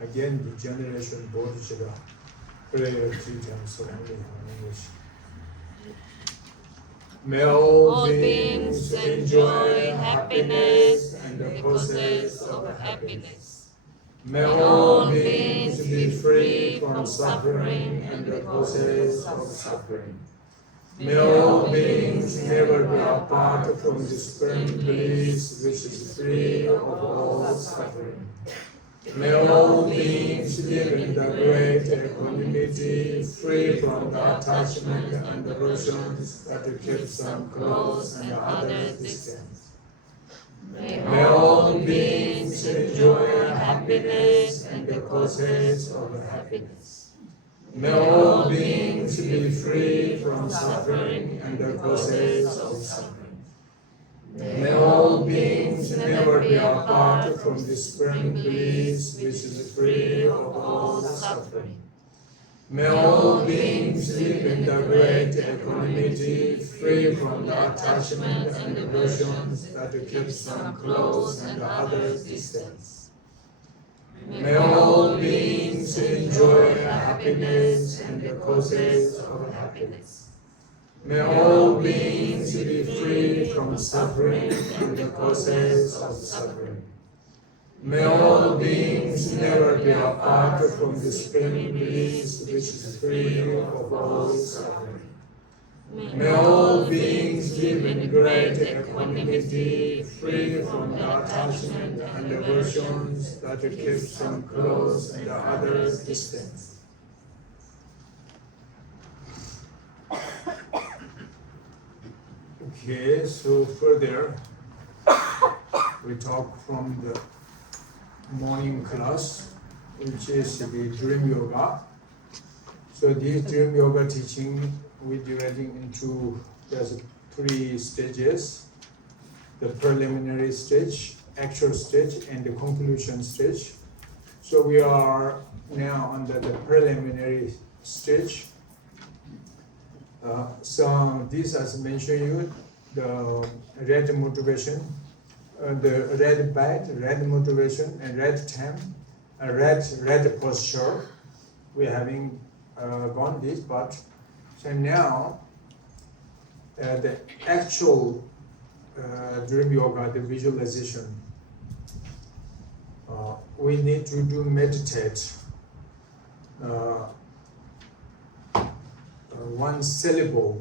Again, the generation Bודhיצ'יטה prayer teachings only in English. May all beings enjoy happiness and the causes of happiness. May all beings be free from suffering and the causes of suffering. May all beings never be apart from the supreme bliss which is free of all suffering. May all beings live in the great equanimity, free from the attachment and the illusions that keep some close and others distant. May all beings enjoy happiness and the causes of happiness. May all beings be free from suffering and the causes of suffering. May all beings never be apart from the supreme bliss which is free of all suffering. May all beings live in the great equanimity, free from the attachment and illusions that keep some close and others distant. May all beings enjoy happiness and the causes of happiness. May all beings be free from suffering and the causes of suffering. May all beings never be apart from the supreme bliss which is free of all suffering. May all beings live in great equanimity, free from the attachment and aversions that keep some close and others distant. Okay, so further we talk from the morning class, which is the dream yoga. So this dream yoga teaching we dividing into there's 3 stages: the preliminary stage, actual stage, and the conclusion stage. So we are now under the preliminary stage. So this, as mentioned you, the red motivation, the red bed, red motivation, and red time. a red posture. We're having gone this, but so now the actual dream yoga, the visualization, we need to do meditate one syllable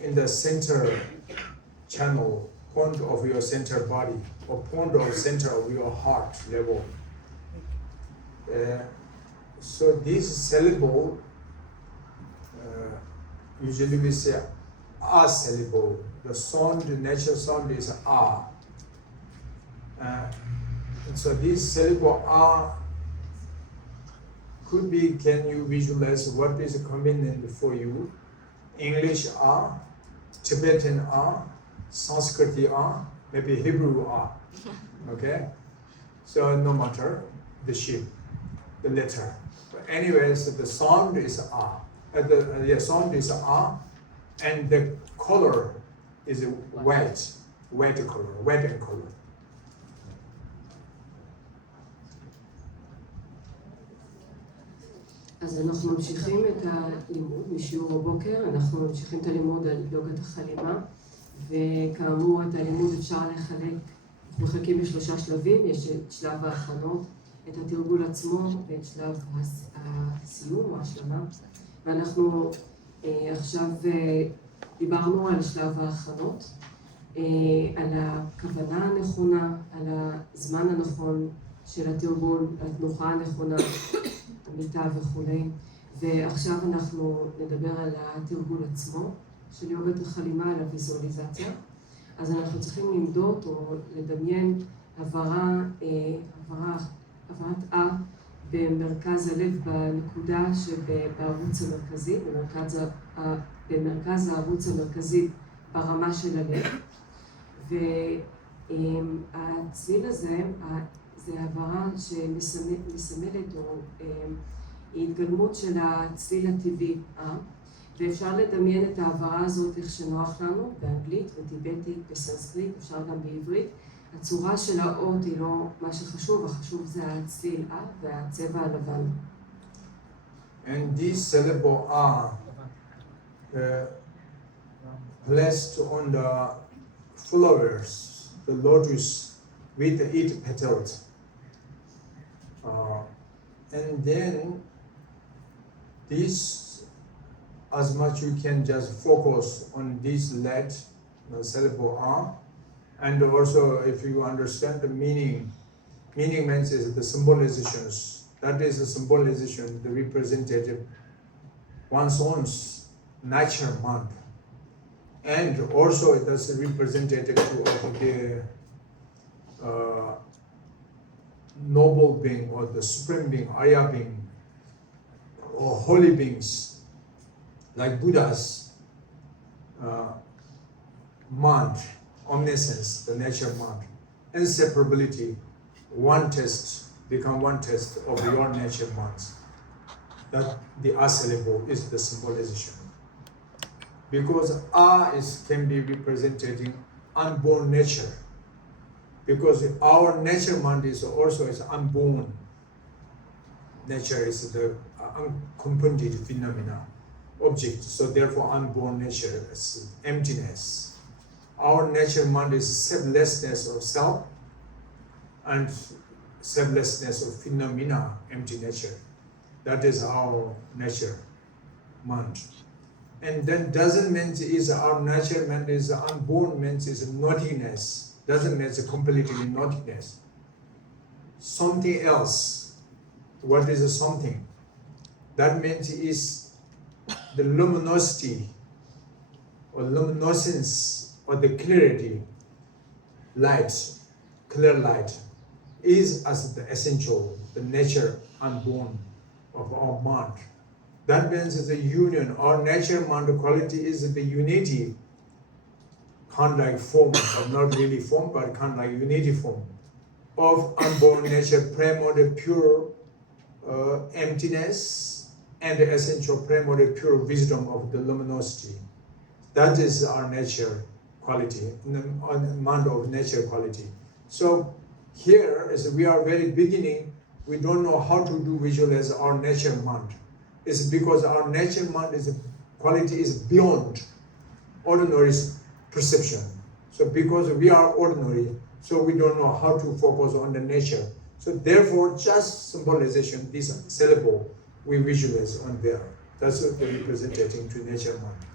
in the center channel, point of your center body, or point of center of your heart level. So this syllable, usually we say a syllable. The sound, the natural sound is a. And so this syllable a could be, can you visualize what is convenient for you? English a, Tibetan a, Sanskrit a, maybe Hebrew a. Okay? So no matter the shape, the letter. But anyways, the sound is a. The sound is a, and the color is white color, white and color. אז אנחנו ממשיכים את הלימוד משיעור הבוקר, אנחנו ממשיכים את הלימוד על יוגת החלימה, וכאמור את הלימוד אפשר לחלק, אנחנו מחלקים בשלושה שלבים, יש את שלב ההכנות, את התרגול עצמו ואת שלב הסיום או השלמה, ואנחנו עכשיו דיברנו על שלב ההכנות, על הכוונה הנכונה, על הזמן הנכון של התרגול, התנוחה הנכונה, המיטה וכו'. ועכשיו אנחנו נדבר על התרגול עצמו של יוגת החלימה, על הוויזואליזציה. אז אנחנו צריכים למדוד או לדמיין הברת במרכז הלב, בנקודה שבערוץ המרכזי, במרכז הערוץ המרכזי ברמה של הלב. והצליל הזה, זה העברה שמסמלת או התגלמות של הצליל הטבעי, ואפשר לדמיין את העברה הזאת איך שנוח לנו, באנגלית, בטיבטית, בסנסקריט, אפשר גם בעברית. הצורה של האות היא לא מה שחשוב, החשוב זה הצליל והצבע הלבן. And these syllables are placed on the flowers, the lotus with the 8 petals. And then this, as much you can just focus on this lead, the syllable R, and also if you understand the meaning means is the symbolizations. That is the symbolization, the representative one's own nature mind. And also it is representative of the noble being or the supreme being, Arya being, or holy beings, like Buddha's mind, omniscience, the nature mind, inseparability, one test, become one test of your nature minds. That the A syllable is the symbolization. Because A can be representing unborn nature. Because our nature mind is also is unborn. Nature is the uncompounded phenomena, object. So therefore unborn nature is emptiness. Our nature mind is selflessness of self and selflessness of phenomena, empty nature. That is our nature mind. And then doesn't mean is our nature mind is unborn, means is naughtiness. Doesn't mean it's completely naughtiness. Something else. What is something? That means is the luminosity or luminescence or the clarity, light, clear light, is as the essential, the nature unborn of our mind. That means it's a union. Our nature mind quality is the unity, kind of like form, but not really form, but kind of like unity form of unborn nature, primordial pure emptiness, and the essential primordial pure wisdom of the luminosity. That is our nature quality, the mind of nature quality. So here, as we are very beginning, we don't know how to do visualize our nature mind. It's because our nature mind is quality is beyond ordinary perception. So because we are ordinary, so we don't know how to focus on the nature. So therefore, just symbolization, this syllable, we visualize on there. That's what we're representing to nature mind.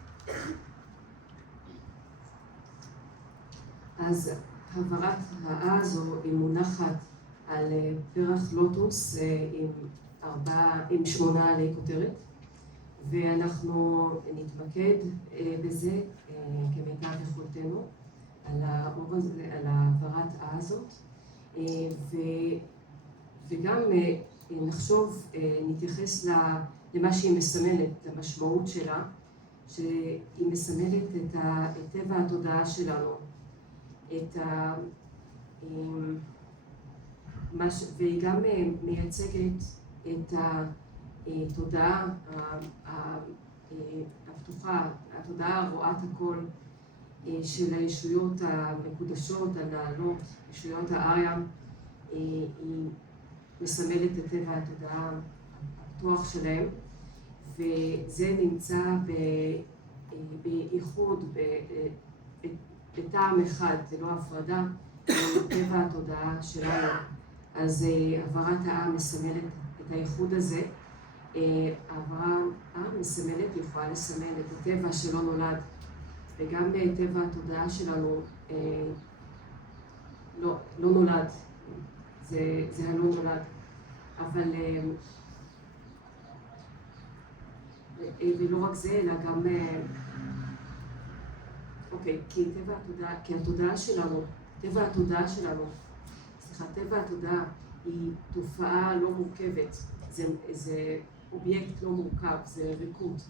אז הבהרת האה הזו היא מונחת על פרח לוטוס עם 8 עלי כותרת, ואנחנו נתמקד בזה כמיטב יכולתנו על הבהרת האה הזאת, וגם נחשוב, נתייחס למה שהיא מסמלת, למשמעות שלה, שהיא מסמלת את טבע התודעה שלנו, והיא גם מייצגת את התודעה הפתוחה, התודעה הרואת הכל של הישויות המקודשות, הנעלות, ישויות האריה. היא מסמלת את טבע התודעה הפתוח שלהם, וזה נמצא בייחוד, בטעם אחד, זה לא הפרדה, טבע התודעה שלנו. אז הבהרת האה מסמלת את הייחוד הזה. הבהרת האה מסמלת, יכולה לסמל את הטבע שלא נולד, וגם טבע התודעה שלנו לא נולד, זה הלא נולד. אבל ולא רק זה, אלא גם כי התודעה שלנו, טבע התודעה היא תופעה לא מורכבת, זה אובייקט לא מורכב, זה ריקוד.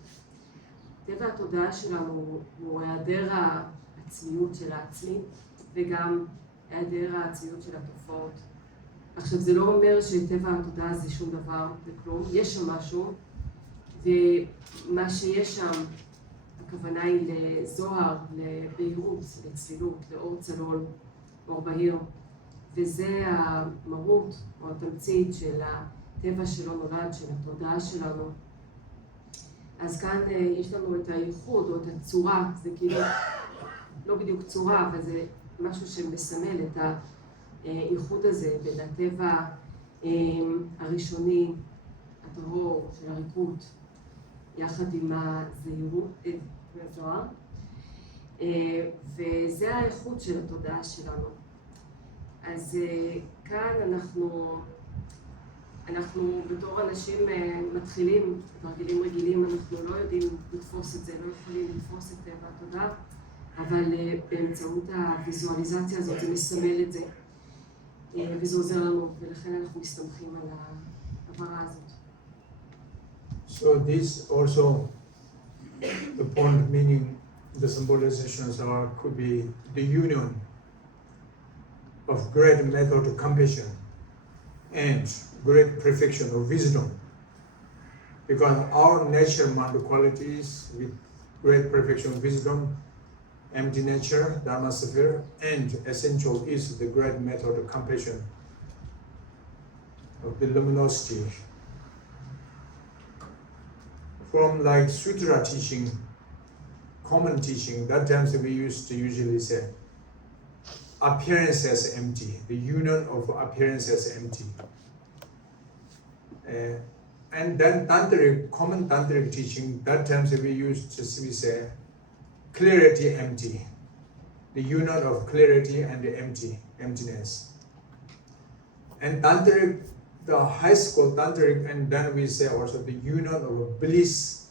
טבע התודעה שלנו הוא היעדר העצמיות של העצמי, וגם היעדר העצמיות של התופעות. עכשיו, זה לא אומר שטבע התודעה זה שום דבר וכלום, יש שם משהו, ומה שיש שם, הכוונה היא לזוהר, לבהירות, לצלילות, לאור צלול, אור בהיר, וזה המהות או התמצית של הטבע שלא נולד, של התודעה שלנו. אז כאן יש לנו את הייחוד או את הצורה, זה כאילו לא בדיוק צורה, אבל זה משהו שמסמל את הייחוד הזה בין הטבע הראשוני, הטהור של הריקות, יחד עם הזהירות, והזוהר, וזה הייחוד של התודעה שלנו. אז כאן אנחנו בתור אנשים מתחילים, תרגילים רגילים, אנחנו לא יודעים לתפוס את זה, לא יכולים לתפוס את טבע התודעה, אבל באמצעות הוויזואליזציה הזאת זה מסמל את זה, וזה עוזר לנו, ולכן אנחנו מסתמכים על ההבהרה הזאת. So this also, the point meaning, the symbolizations could be the union of great method of compassion and great perfection of wisdom. Because our nature mind qualities with great perfection of wisdom, empty nature, dharma sphere, and essential is the great method of compassion of the luminosity. From like sutra teaching, common teaching, that times we used to usually say, appearance as empty, the union of appearance as empty. And then tantric, common tantric teaching, that times we used to say, clarity empty, the union of clarity and the emptiness. And tantric, the high school tantric, and then we say also the union of bliss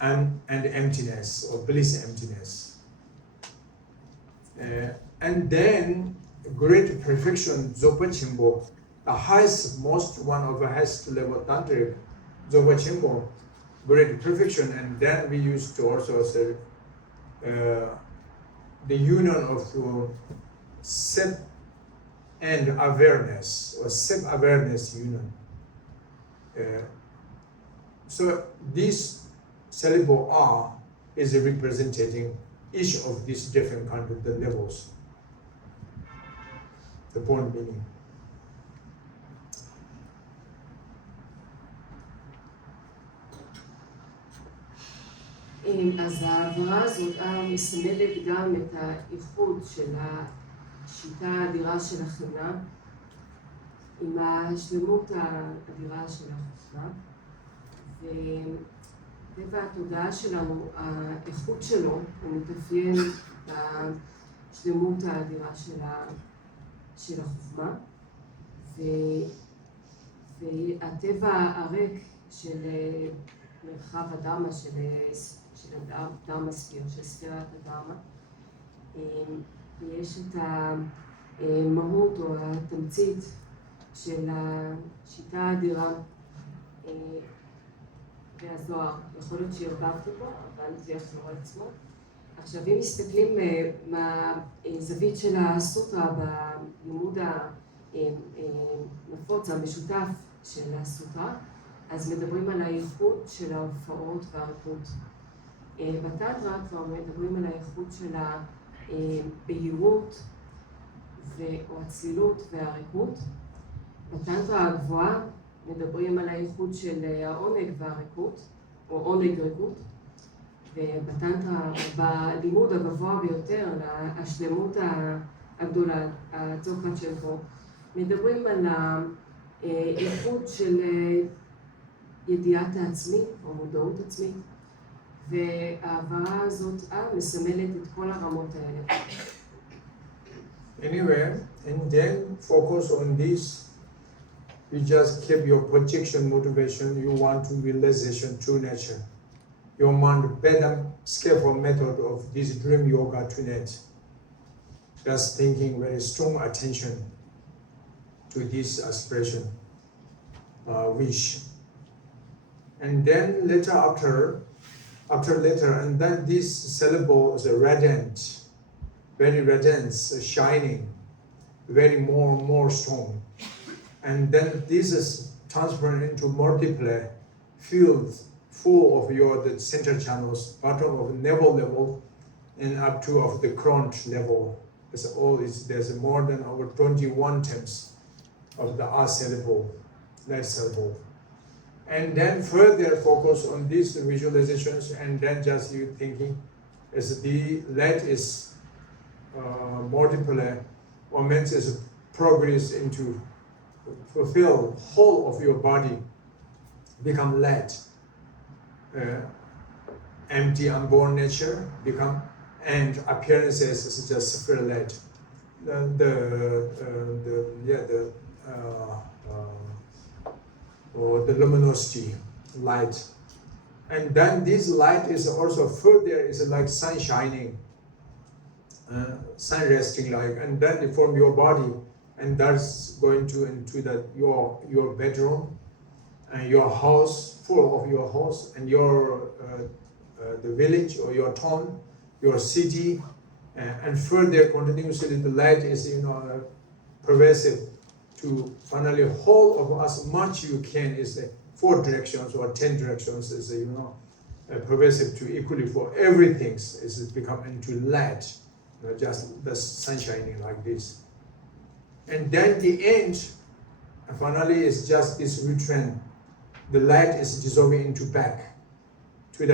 and emptiness, or bliss emptiness. And then great perfection, Zopa Chimbo, the highest, most one of the highest level tantric, Zopa Chimbo, great perfection, and then we used to also say the union of self and awareness, or self-awareness union. So this syllable R is representing each of these different kind of the levels. the point meaning. אז ההעברה הזאת מסמלת גם את האיחוד של השיטה האדירה של השינה עם השלמות האדירה של החוכמה, וטבע התודעה שלנו, האיכות שלו, הוא מתאפיין בשלמות האדירה של החוכמה, והטבע הריק של מרחב הדרמה, של הדרמה ספיר, של ספירת הדרמה, יש את המהות או התמצית של השיטה האדירה והזוהר. יכול להיות שהרבבתי פה, אבל זה יחזור על עצמו. עכשיו, אם מסתכלים מהזווית של הסוטרה בלימוד הנפוץ, המשותף של הסוטרה, אז מדברים על האיכות של ההופעות והריקות. בטנטרה כבר מדברים על האיכות של הבהירות או הצלילות והריקות. בטנטרה הגבוהה מדברים על האיכות של העונג והריקות, או עונג ריקות. ובטנטרה, בלימוד הגבוה ביותר, השלמות הגדולה, הצופת של פה, מדברים על האיכות של ידיעת העצמי, או מודעות עצמית, והעברה הזאת מסמלת את כל הרמות האלה. Anyway, and then focus on this. You just keep your projection motivation. You want to realization true nature. Your mind better scaffold method of this dream yoga tonight. Just thinking very strong attention to this aspiration, wish. And then after later, and then this syllable is radiant, very radiant, shining, very more strong. And then this is transferred into multiple fields full of the center channels, bottom of navel level, and up to of the crown level. There's more than over 21 times of the R syllable, that syllable. And then further focus on these visualizations, and then just you thinking as the light is multiple, or means is progress into fulfill whole of your body, become light. Empty unborn nature become, and appearances is just sphere light. Or the luminosity, light. And then this light is also further is like sun shining, sun resting like, and then from your body, and that's going to into your bedroom and your house, full of your house, and your the village or your town, your city, and further continuously the light is pervasive to finally whole of as much you can is 4 directions or 10 directions is pervasive to equally for everything is become into light, just the sun shining like this. And then the end finally is just this return. The light is dissolving into back to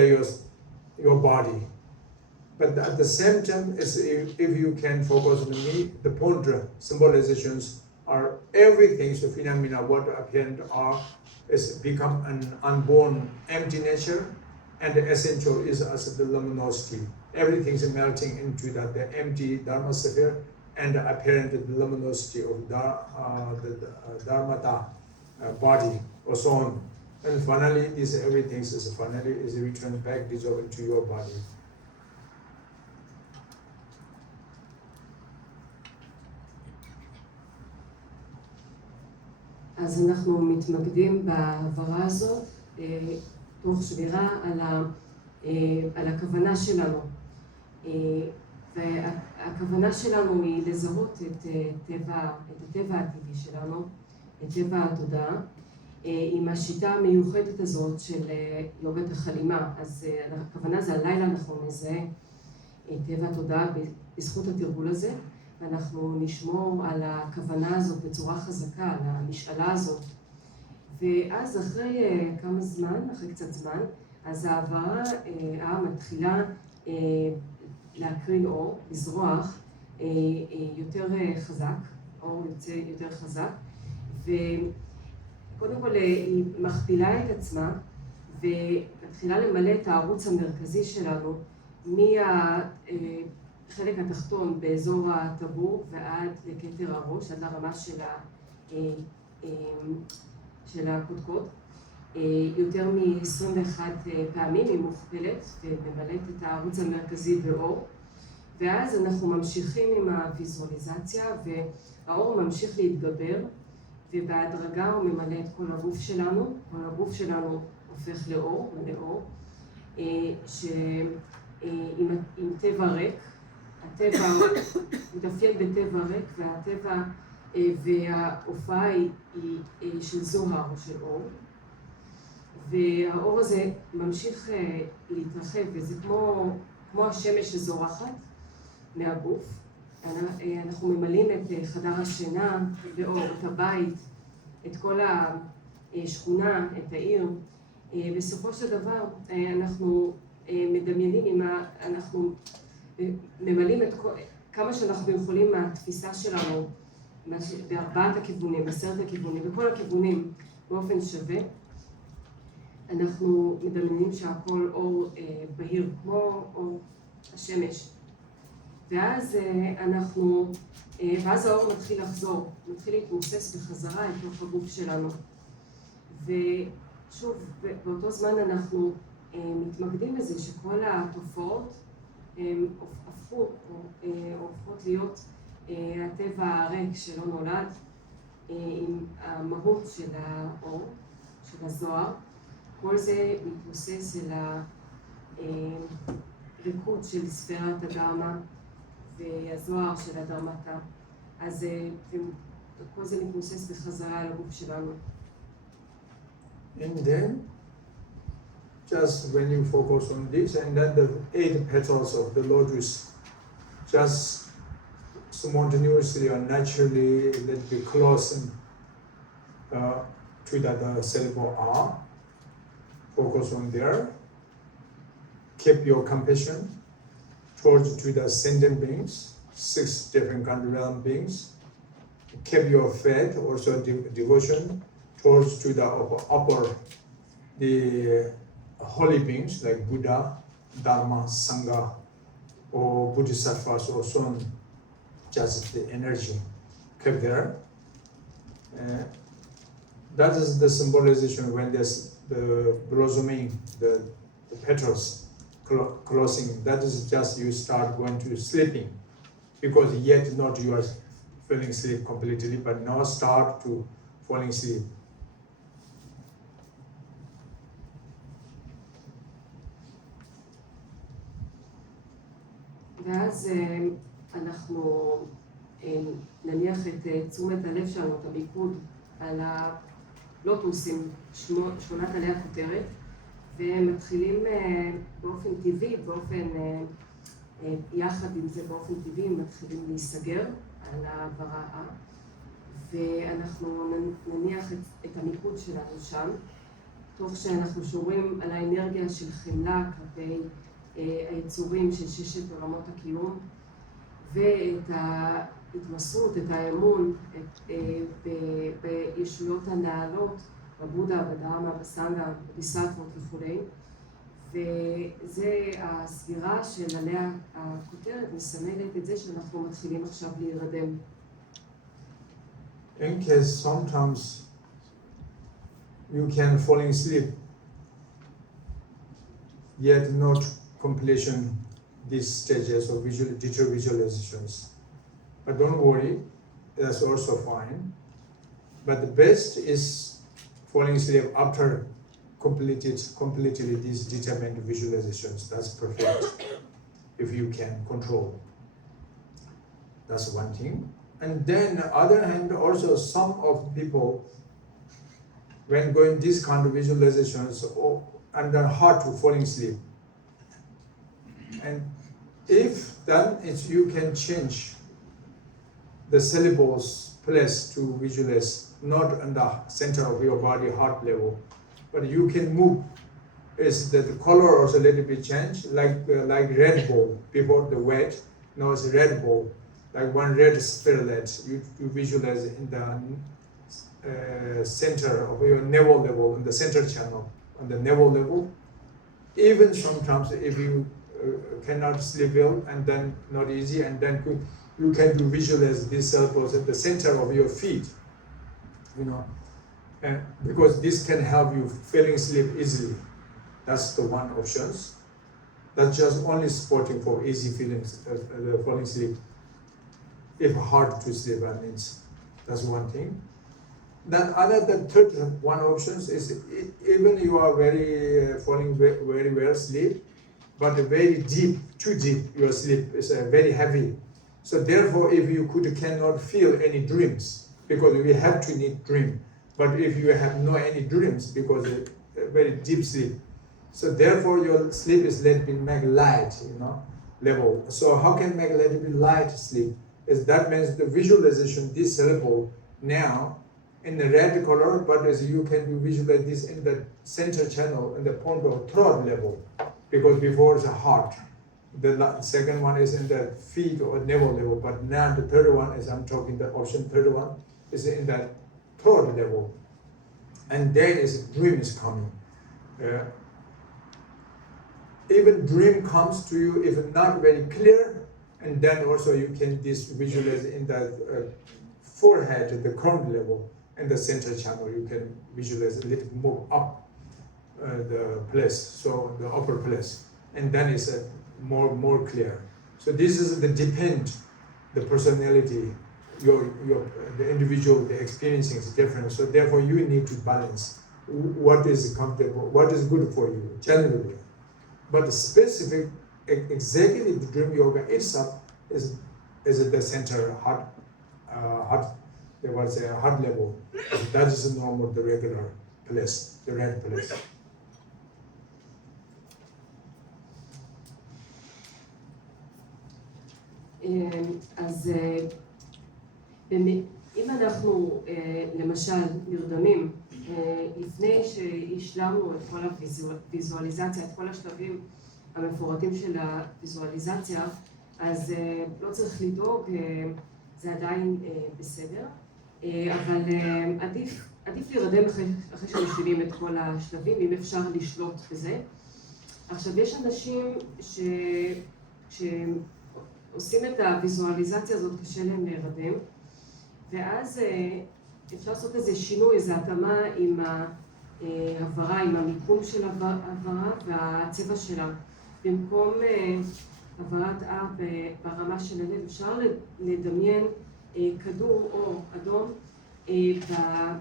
your body. But at the same time, is if you can focus on the pondra symbolizations are everything, so phenomena what apparent are is become an unborn empty nature, and the essential is as the luminosity. Everything is melting into the empty dharma sphere and the apparent luminosity of the dharmata body or so on. And finally, this everything is finally is returned back, dissolved into your body. אז אנחנו מתמקדים בהעברה הזאת תוך שמירה על הכוונה שלנו. והכוונה שלנו היא לזהות את הטבע הטבעי שלנו, את טבע התודעה, עם השיטה המיוחדת הזאת של יוגת החלימה. אז הכוונה זה הלילה אנחנו נזהה את טבע התודעה בזכות התרגול הזה, ואנחנו נשמור על הכוונה הזאת בצורה חזקה, על המשאלה הזאת. ואז אחרי כמה זמן, אחרי קצת זמן, אז העברה מתחילה להקרין אור, לזרוח יותר חזק, אור יוצא יותר חזק, וקודם כל היא מכפילה את עצמה ומתחילה למלא את הערוץ המרכזי שלנו מהחלק התחתון באזור הטבור ועד לכתר הראש, עד לרמה של הקודקוד. יותר מ-21 פעמים היא מוכפלת וממלאת את הערוץ המרכזי באור, ואז אנחנו ממשיכים עם הוויזואליזציה והאור ממשיך להתגבר, ובהדרגה הוא ממלא את כל הגוף שלנו. כל הגוף שלנו הופך לאור, עם טבע ריק. הטבע מתאפיין בטבע ריק, והטבע וההופעה היא של זוהר או של אור. והאור הזה ממשיך להתרחב, וזה כמו השמש שזורחת מהגוף. אנחנו ממלאים את חדר השינה באור, את הבית, את כל השכונה, את העיר. בסופו של דבר אנחנו מדמיינים, אנחנו ממלאים את כמה שאנחנו יכולים מהתפיסה שלנו בארבעת הכיוונים, בעשרת הכיוונים, בכל הכיוונים באופן שווה. אנחנו מדמיינים שהכל אור בהיר, כמו אור השמש. ואז האור מתחיל לחזור, מתחיל להתמוסס בחזרה אל תוך הגוף שלנו. ושוב, באותו זמן אנחנו מתמקדים בזה שכל התופעות הופכות להיות הטבע הריק שלא נולד, עם המהות של האור, של הזוהר. כל זה מתמוסס אל הריקות של ספירת הדרמה והזוהר של הדרמתה. אז כל זה מתמוסס בחזרה על הגוף שלנו. And then, just when you focus on this, and then the 8 petals of the lotus, just spontaneously or naturally let it be closing to the cerebral arm. Focus on there. Keep your compassion towards to the ascending beings, 6 different kind of realm beings. Keep your faith, also devotion towards to the upper, the holy beings like Buddha, Dharma, Sangha, or Bodhisattvas, or so on. Just the energy kept there. That is the symbolization when there's the blossoming, the petals closing. That is just you start going to sleeping, because yet not you are feeling sleep completely, but now start to falling asleep. ואז אנחנו נניח את תשומת הלב שלנו, את המיקוד על הלוטוסים, 8 עלי הכותרת, ומתחילים באופן טבעי, יחד עם זה באופן טבעי, מתחילים להיסגר על ההעברה, ואנחנו נניח את המיקוד שלנו שם, תוך שאנחנו שומרים על האנרגיה של חמלה כלפי היצורים של 6 עולמות הקיום, ואת ההתמסרות, את האמון בישויות הנעלות, בבודה, בדרמה, בסנגה, בבודהיצ'יטות וכו'. וזה הסגירה של עלי הכותרת מסמלת את זה שאנחנו מתחילים עכשיו להירדם. In case sometimes you can falling asleep, yet not completion these stages of digital visualizations. But don't worry, that's also fine. But the best is falling asleep after completely these determined visualizations. That's perfect if you can control. That's one thing. And then on the other hand, also some of people, when going these kind of visualizations, and they're hard to falling asleep. And if then you can change the syllables place to visualize, not on the center of your body, heart level, but you can move. Is that the color also a little bit change, like red ball before the wet. Now it's red ball, like one red spirit. You visualize in the center of your navel level, in the center channel, on the navel level. Even sometimes if you cannot sleep well and then not easy, and then you can do visualize these syllables at the center of your feet, you know, and because this can help you falling asleep easily. That's the one options. That's just only supporting for easy feelings, falling asleep. If hard to sleep, that means that's one thing. Then the third one options is even you are very falling very well asleep, but very deep, too deep, your sleep is very heavy. So therefore, if you cannot feel any dreams, because we have to need dream. But if you have no any dreams, because very deep sleep, so therefore your sleep is let be make light, you know, level. So how can make let it be light sleep? Is that means the visualization this syllable now in the red color, but as you can do visualize this in the center channel in the point of throat level, because before it's a heart. The second one is in the feet or navel level, but now the third one is I'm talking the option third one is in the throat level, and then is dream is coming. Even dream comes to you if not very clear, and then also you can visualize in the forehead, the crown level, and the center channel. You can visualize a little more up the place, so the upper place, and then it's more clear. So this is the depend, the personality, the individual, the experiencing is different. So therefore you need to balance what is comfortable, what is good for you generally. But the specific, exactly the dream yoga itself is at the center heart level. That is normal, the regular place, the red place. אז אם אנחנו למשל נרדמים לפני שהשלמנו את כל הוויזואליזציה, את כל השלבים המפורטים של הוויזואליזציה, אז לא צריך לדאוג, זה עדיין בסדר, אבל עדיף להירדם אחרי שמשלימים את כל השלבים, אם אפשר לשלוט בזה. עכשיו יש אנשים שעושים את הוויזואליזציה הזאת, קשה להם להירדם, ואז אפשר לעשות איזה שינוי, איזו התאמה עם ההעברה, עם המיקום של ההעברה והצבע שלה. במקום העברת R ברמה של הלב, אפשר לדמיין כדור אור אדום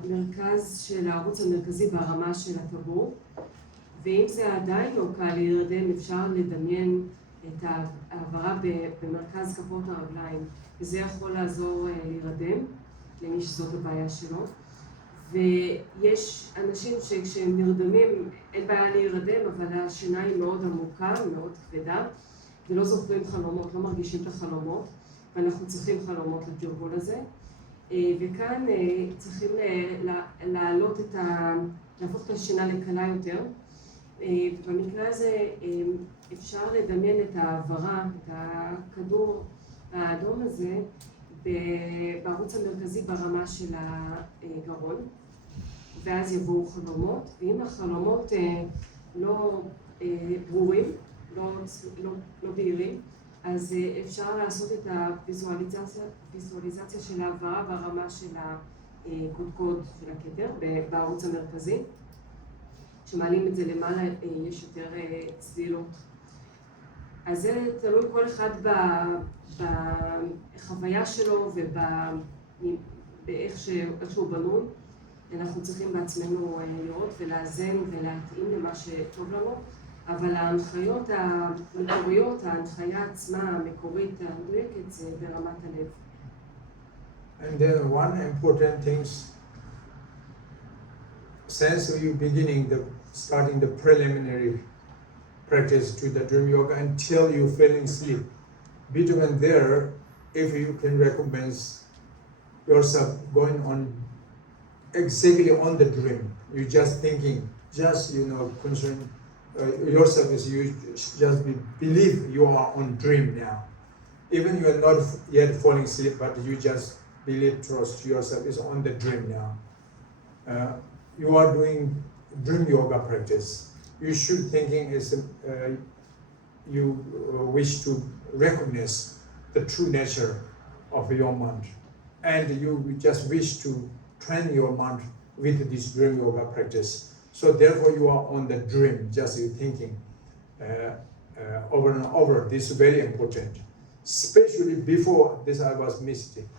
במרכז של הערוץ המרכזי ברמה של הטבור, ואם זה עדיין לא קל להירדם, אפשר לדמיין את העברה במרכז כפות הרגליים, וזה יכול לעזור להירדם, למי שזאת הבעיה שלו. ויש אנשים שכשהם נרדמים, אין בעיה להירדם, אבל השינה היא מאוד עמוקה, מאוד כבדה, ולא זוכרים חלומות, לא מרגישים את החלומות, ואנחנו צריכים חלומות לתרגול הזה. וכאן צריכים להפוך את השינה לקלה יותר. במקרה הזה אפשר לדמיין את העברה, את הכדור האדום הזה, בערוץ המרכזי ברמה של הגרון, ואז יבואו חלומות, ואם החלומות לא ברורים, לא בהירים, אז אפשר לעשות את הוויזואליזציה של העברה ברמה של הקודקוד של הכתר, בערוץ המרכזי. כשמעלים את זה למעלה יש יותר צלילות. אז זה תלוי כל אחד בחוויה שלו ובאיך שהוא בנוי. אנחנו צריכים בעצמנו לראות ולאזן ולהתאים למה שטוב לנו, אבל ההנחיות המקוריות, ההנחיה עצמה המקורית המדויקת זה ברמת הלב. And then one important thing, since you starting the preliminary practice to the dream yoga until you fell asleep, between there, if you can recommend yourself going on exactly on the dream. You just thinking, just concern yourself as you just believe you are on dream now. Even you are not yet falling asleep, but you just believe, trust yourself is on the dream now. You are doing dream yoga practice. You should thinking is you wish to recognize the true nature of your mind, and you just wish to train your mind with this dream yoga practice. So therefore you are on the dream, just you thinking over and over. This is very important. Especially before this I was missing.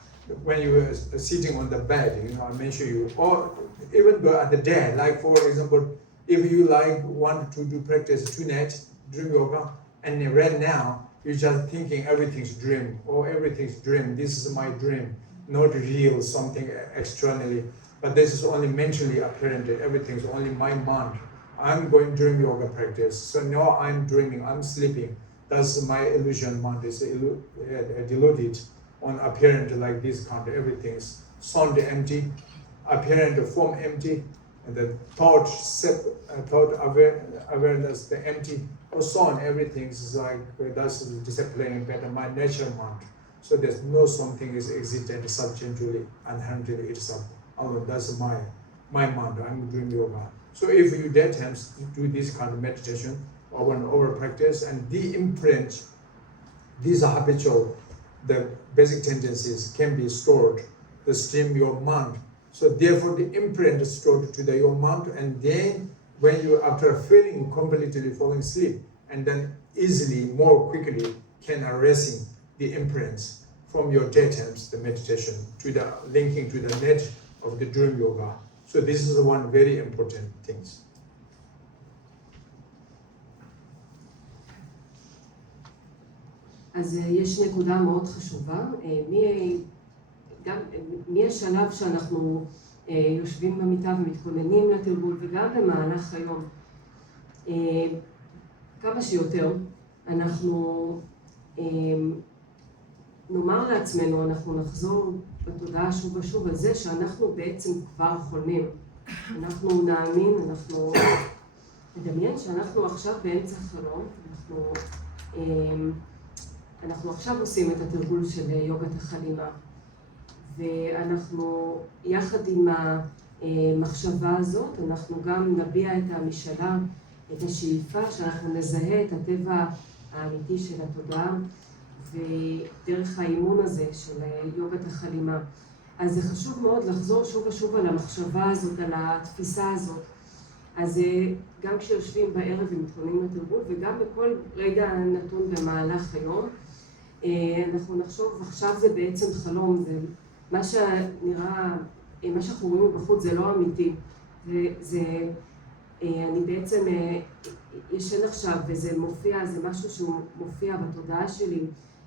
When you were sitting on the bed, I mentioned you, or even at the day, like for example, if you want to do practice tonight, dream yoga, and right now, you're just thinking everything's dream, or everything's dream, this is my dream, not real, something externally, but this is only mentally apparent, everything's only my mind. I'm going dream yoga practice, so now I'm dreaming, I'm sleeping. That's my illusion mind is deluded on apparent like this kind, everything's sound empty, apparent form empty, and the thought awareness, the empty, or so on, everything is like, that's disciplining better my nature mind. So there's no something is existent subjectively, inherently itself. Although that's my mind, I'm doing yoga. So if you dare times do this kind of meditation, over and over practice, and de-imprint these habitual, the basic tendencies can be stored, the stream your mind. So therefore the imprint is stored to your mind, and then when you, after feeling completely falling asleep, and then easily, more quickly can erasing the imprints from your daytimes, the meditation, to the linking to the net of the dream yoga. So this is one very important things. אז יש נקודה מאוד חשובה, מהשלב שאנחנו יושבים במיטה ומתכוננים לתרגול וגם במהלך היום, כמה שיותר אנחנו נאמר לעצמנו, אנחנו נחזור בתודעה שוב ושוב על זה שאנחנו בעצם כבר חולמים. אנחנו נאמין, אנחנו נדמיין שאנחנו עכשיו באמצע חלום, אנחנו עכשיו עושים את התרגול של יוגת החלימה, ואנחנו יחד עם המחשבה הזאת, אנחנו גם נביע את המשאלה, את השאיפה, שאנחנו נזהה את הטבע האמיתי של התודעה, ודרך האימון הזה של יוגת החלימה. אז זה חשוב מאוד לחזור שוב ושוב על המחשבה הזאת, על התפיסה הזאת. אז גם כשיושבים בערב ומתכוננים לתרגול, וגם בכל רגע נתון במהלך היום, אנחנו נחשוב, עכשיו זה בעצם חלום, ומה שנראה, מה שאנחנו רואים בחוץ זה לא אמיתי. אני בעצם ישן עכשיו, וזה מופיע, זה משהו שהוא מופיע בתודעה שלי,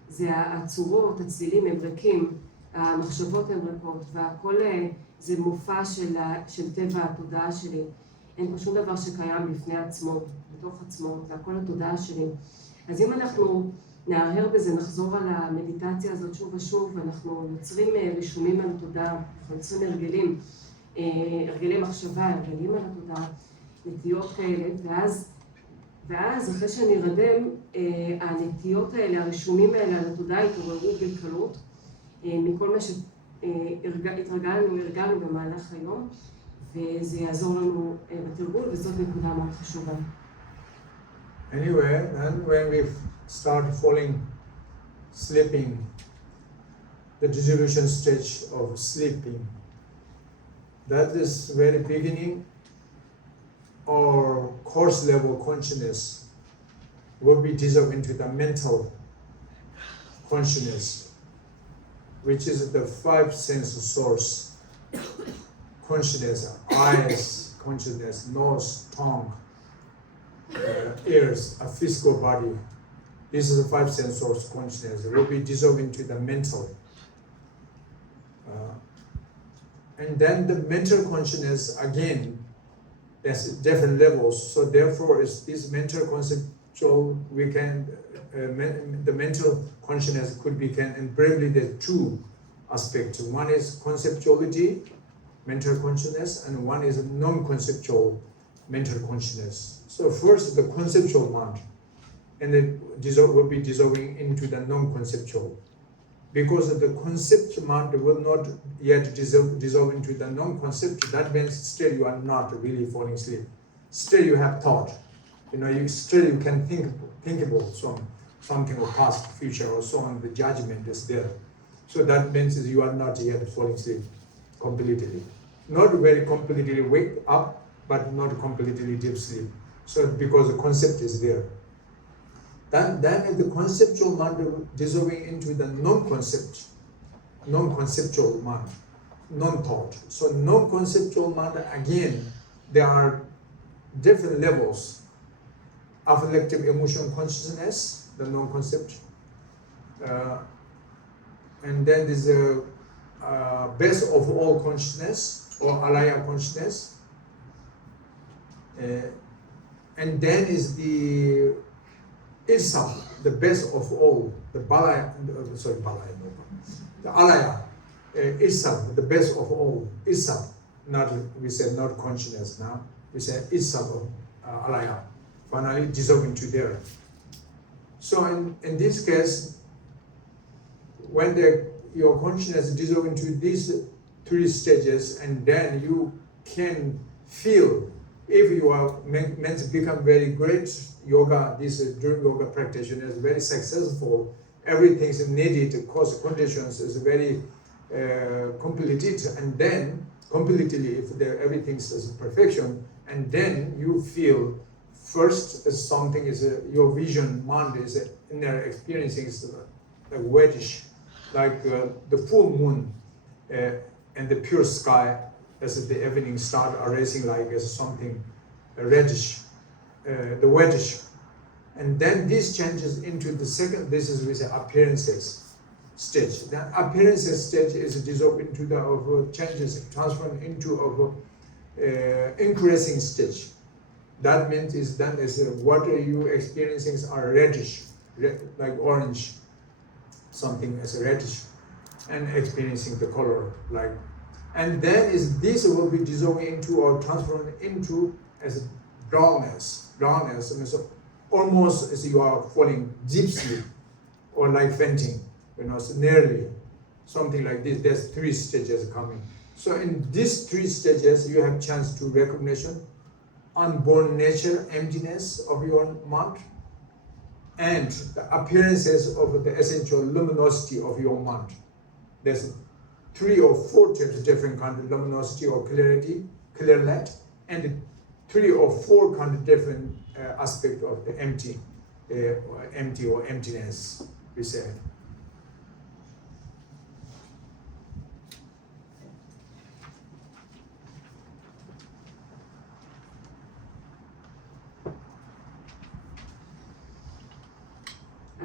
זה הצורות, הצלילים הם ריקים, המחשבות הן ריקות, והכל זה מופע של טבע התודעה שלי. אין פה שום דבר שקיים בפני עצמו, בתוך עצמו, זה הכל התודעה שלי. אז אם אנחנו נערער בזה, נחזור על המדיטציה הזאת שוב ושוב, ואנחנו יוצרים רישומים על התודעה, אנחנו יוצרים הרגלי מחשבה, הרגלים על התודעה, נטיות כאלה, ואז אחרי שנרדם, הנטיות האלה, הרישומים האלה על התודעה יתעוררו בקלות, מכל מה שהרגלנו במהלך היום, וזה יעזור לנו בתרגול, וזאת נקודה מאוד חשובה. Anyway, then when we start sleeping, the dissolution stage of sleeping, that is very beginning, or course level consciousness will be dissolved into the mental consciousness, which is the five sense source consciousness: eyes consciousness, nose, tongue, ears, a physical body. This is the five sense source consciousness. It will be dissolved into the mental. And then the mental consciousness, again, there's different levels. So therefore, is this mental conceptual, we can, the mental consciousness could be, can invariably the two aspects. One is conceptuality, mental consciousness, and one is non-conceptual mental consciousness. So first the conceptual mind, and it will be dissolving into the non-conceptual. Because the concept mind will not yet dissolve into the non-concept, that means still you are not really falling asleep. Still you have thought. You know, you can think about something of past, future, or so on. The judgment is there. So that means you are not yet falling asleep completely. Not very completely wake up, but not completely deep sleep. So because the concept is there. Then the conceptual mind dissolving into the non-conceptual mind, non-thought. So non-conceptual mind, again, there are different levels. Affective emotion consciousness, the non-concept. And then there's a base of all consciousness, or alaya consciousness. And then is the itself, the base of all, the balaya, the alaya, itself, the base of all, itself. Not, we say not consciousness now, we say itself of alaya, finally dissolve into there. So in this case, when your consciousness dissolves into these three stages, and then you can feel, if you are meant to become very great yoga, this dream yoga practitioner is very successful, everything is needed, cause conditions is very completed, and then completely, if everything is perfection, and then you feel first something is your vision, mind is inner experiencing is like reddish, like the full moon and the pure sky as the evening start arising like as something reddish, the reddish. And then this changes into the second, this is we say appearances stage. The appearances stage is dissolved into the changes, transformed into increasing stage. That means is then is what you experiencing are reddish, like orange, something as a reddish, and experiencing the color like. And then is this will be dissolving into or transformed into as dullness. Dullness means almost as you are falling deep sleep or like fainting, you know, so nearly something like this. There's three stages coming. So in these three stages, you have chance to recognition, unborn nature, emptiness of your mind, and the appearances of the essential luminosity of your mind. There's 3 or 4 types of different kind of luminosity or clarity, clear light, and 3 or 4 kind of different aspect of the empty or emptiness, we say.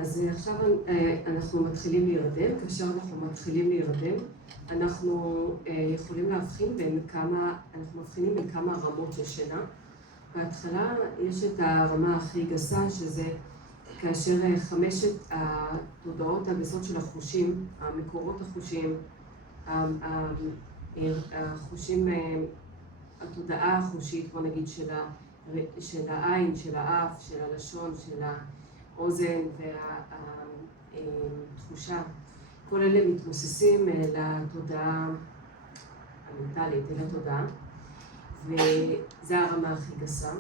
אז עכשיו אנחנו מתחילים להירדם. כאשר אנחנו מתחילים להירדם, אנחנו יכולים להבחין אנחנו מבחינים בין כמה רמות של שינה. בהתחלה יש את הרמה הכי גסה, שזה כאשר 5 התודעות הגסות של החושים, המקורות החושים, החושים, התודעה החושית, בוא נגיד, של העין, של האף, של הלשון, של האוזן והתחושה, כל אלה מתמוססים לתודעה המנטלית, אל התודעה, וזה הרמה הכי גסה.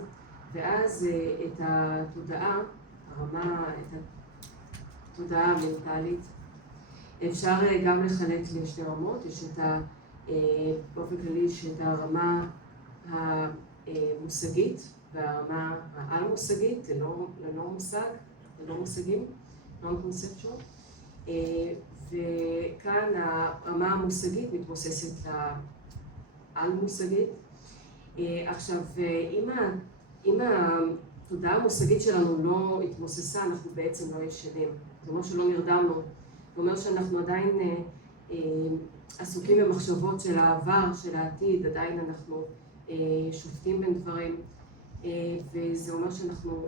ואז את התודעה, את התודעה המנטלית, אפשר גם לחלק לשתי רמות. יש באופן כללי יש את הרמה המושגית והרמה העל-מושגית, ללא מושג, ללא מושגים, non-conceptual. וכאן הרמה המושגית מתבוססת לעל-מושגית. עכשיו, אם התודעה המושגית שלנו לא התמוססה, אנחנו בעצם לא ישנים. זה אומר שלא נרדמנו. זה אומר שאנחנו עדיין עסוקים במחשבות של העבר, של העתיד, עדיין אנחנו שופטים בין דברים. וזה אומר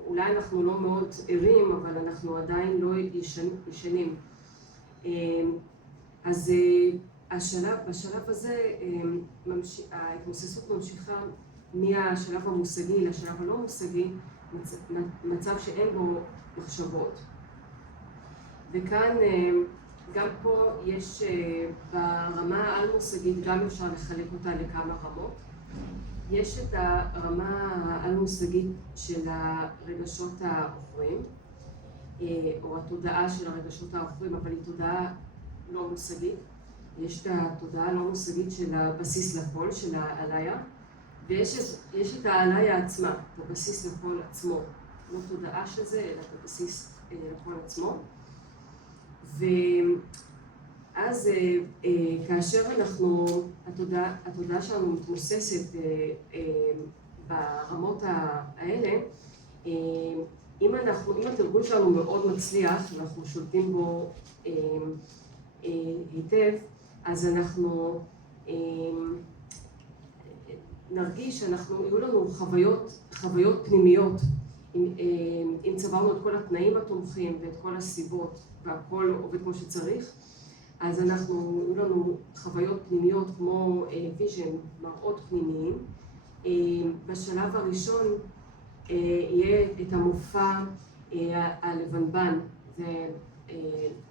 אולי אנחנו לא מאוד ערים, אבל אנחנו עדיין לא ישנים. אז בשלב הזה ההתמוססות ממשיכה מהשלב המושגי לשלב הלא מושגי, מצב שאין בו מחשבות. וכאן, גם פה יש ברמה העל-מושגית, גם אפשר לחלק אותה לכמה רמות. יש את הרמה העל-מושגית של הרגשות העוכרים, או התודעה של הרגשות העוכרים, אבל היא תודעה לא מושגית. יש את התודעה הלא מושגית של הבסיס לכל, של העליה, ויש את העליה עצמה, את הבסיס לכל עצמו. לא תודעה של זה, אלא את הבסיס לכל עצמו. ואז כאשר התודעה שלנו מתמוססת ברמות האלה, אם התרגול שלנו מאוד מצליח, אנחנו שולטים בו היטב, אז אנחנו נרגיש יהיו לנו חוויות פנימיות, אם צברנו את כל התנאים התומכים ואת כל הסיבות והכל עובד כמו שצריך, אז יהיו לנו חוויות פנימיות כמו ויז'ן, מראות פנימיים. בשלב הראשון יהיה את המופע הלבנבן,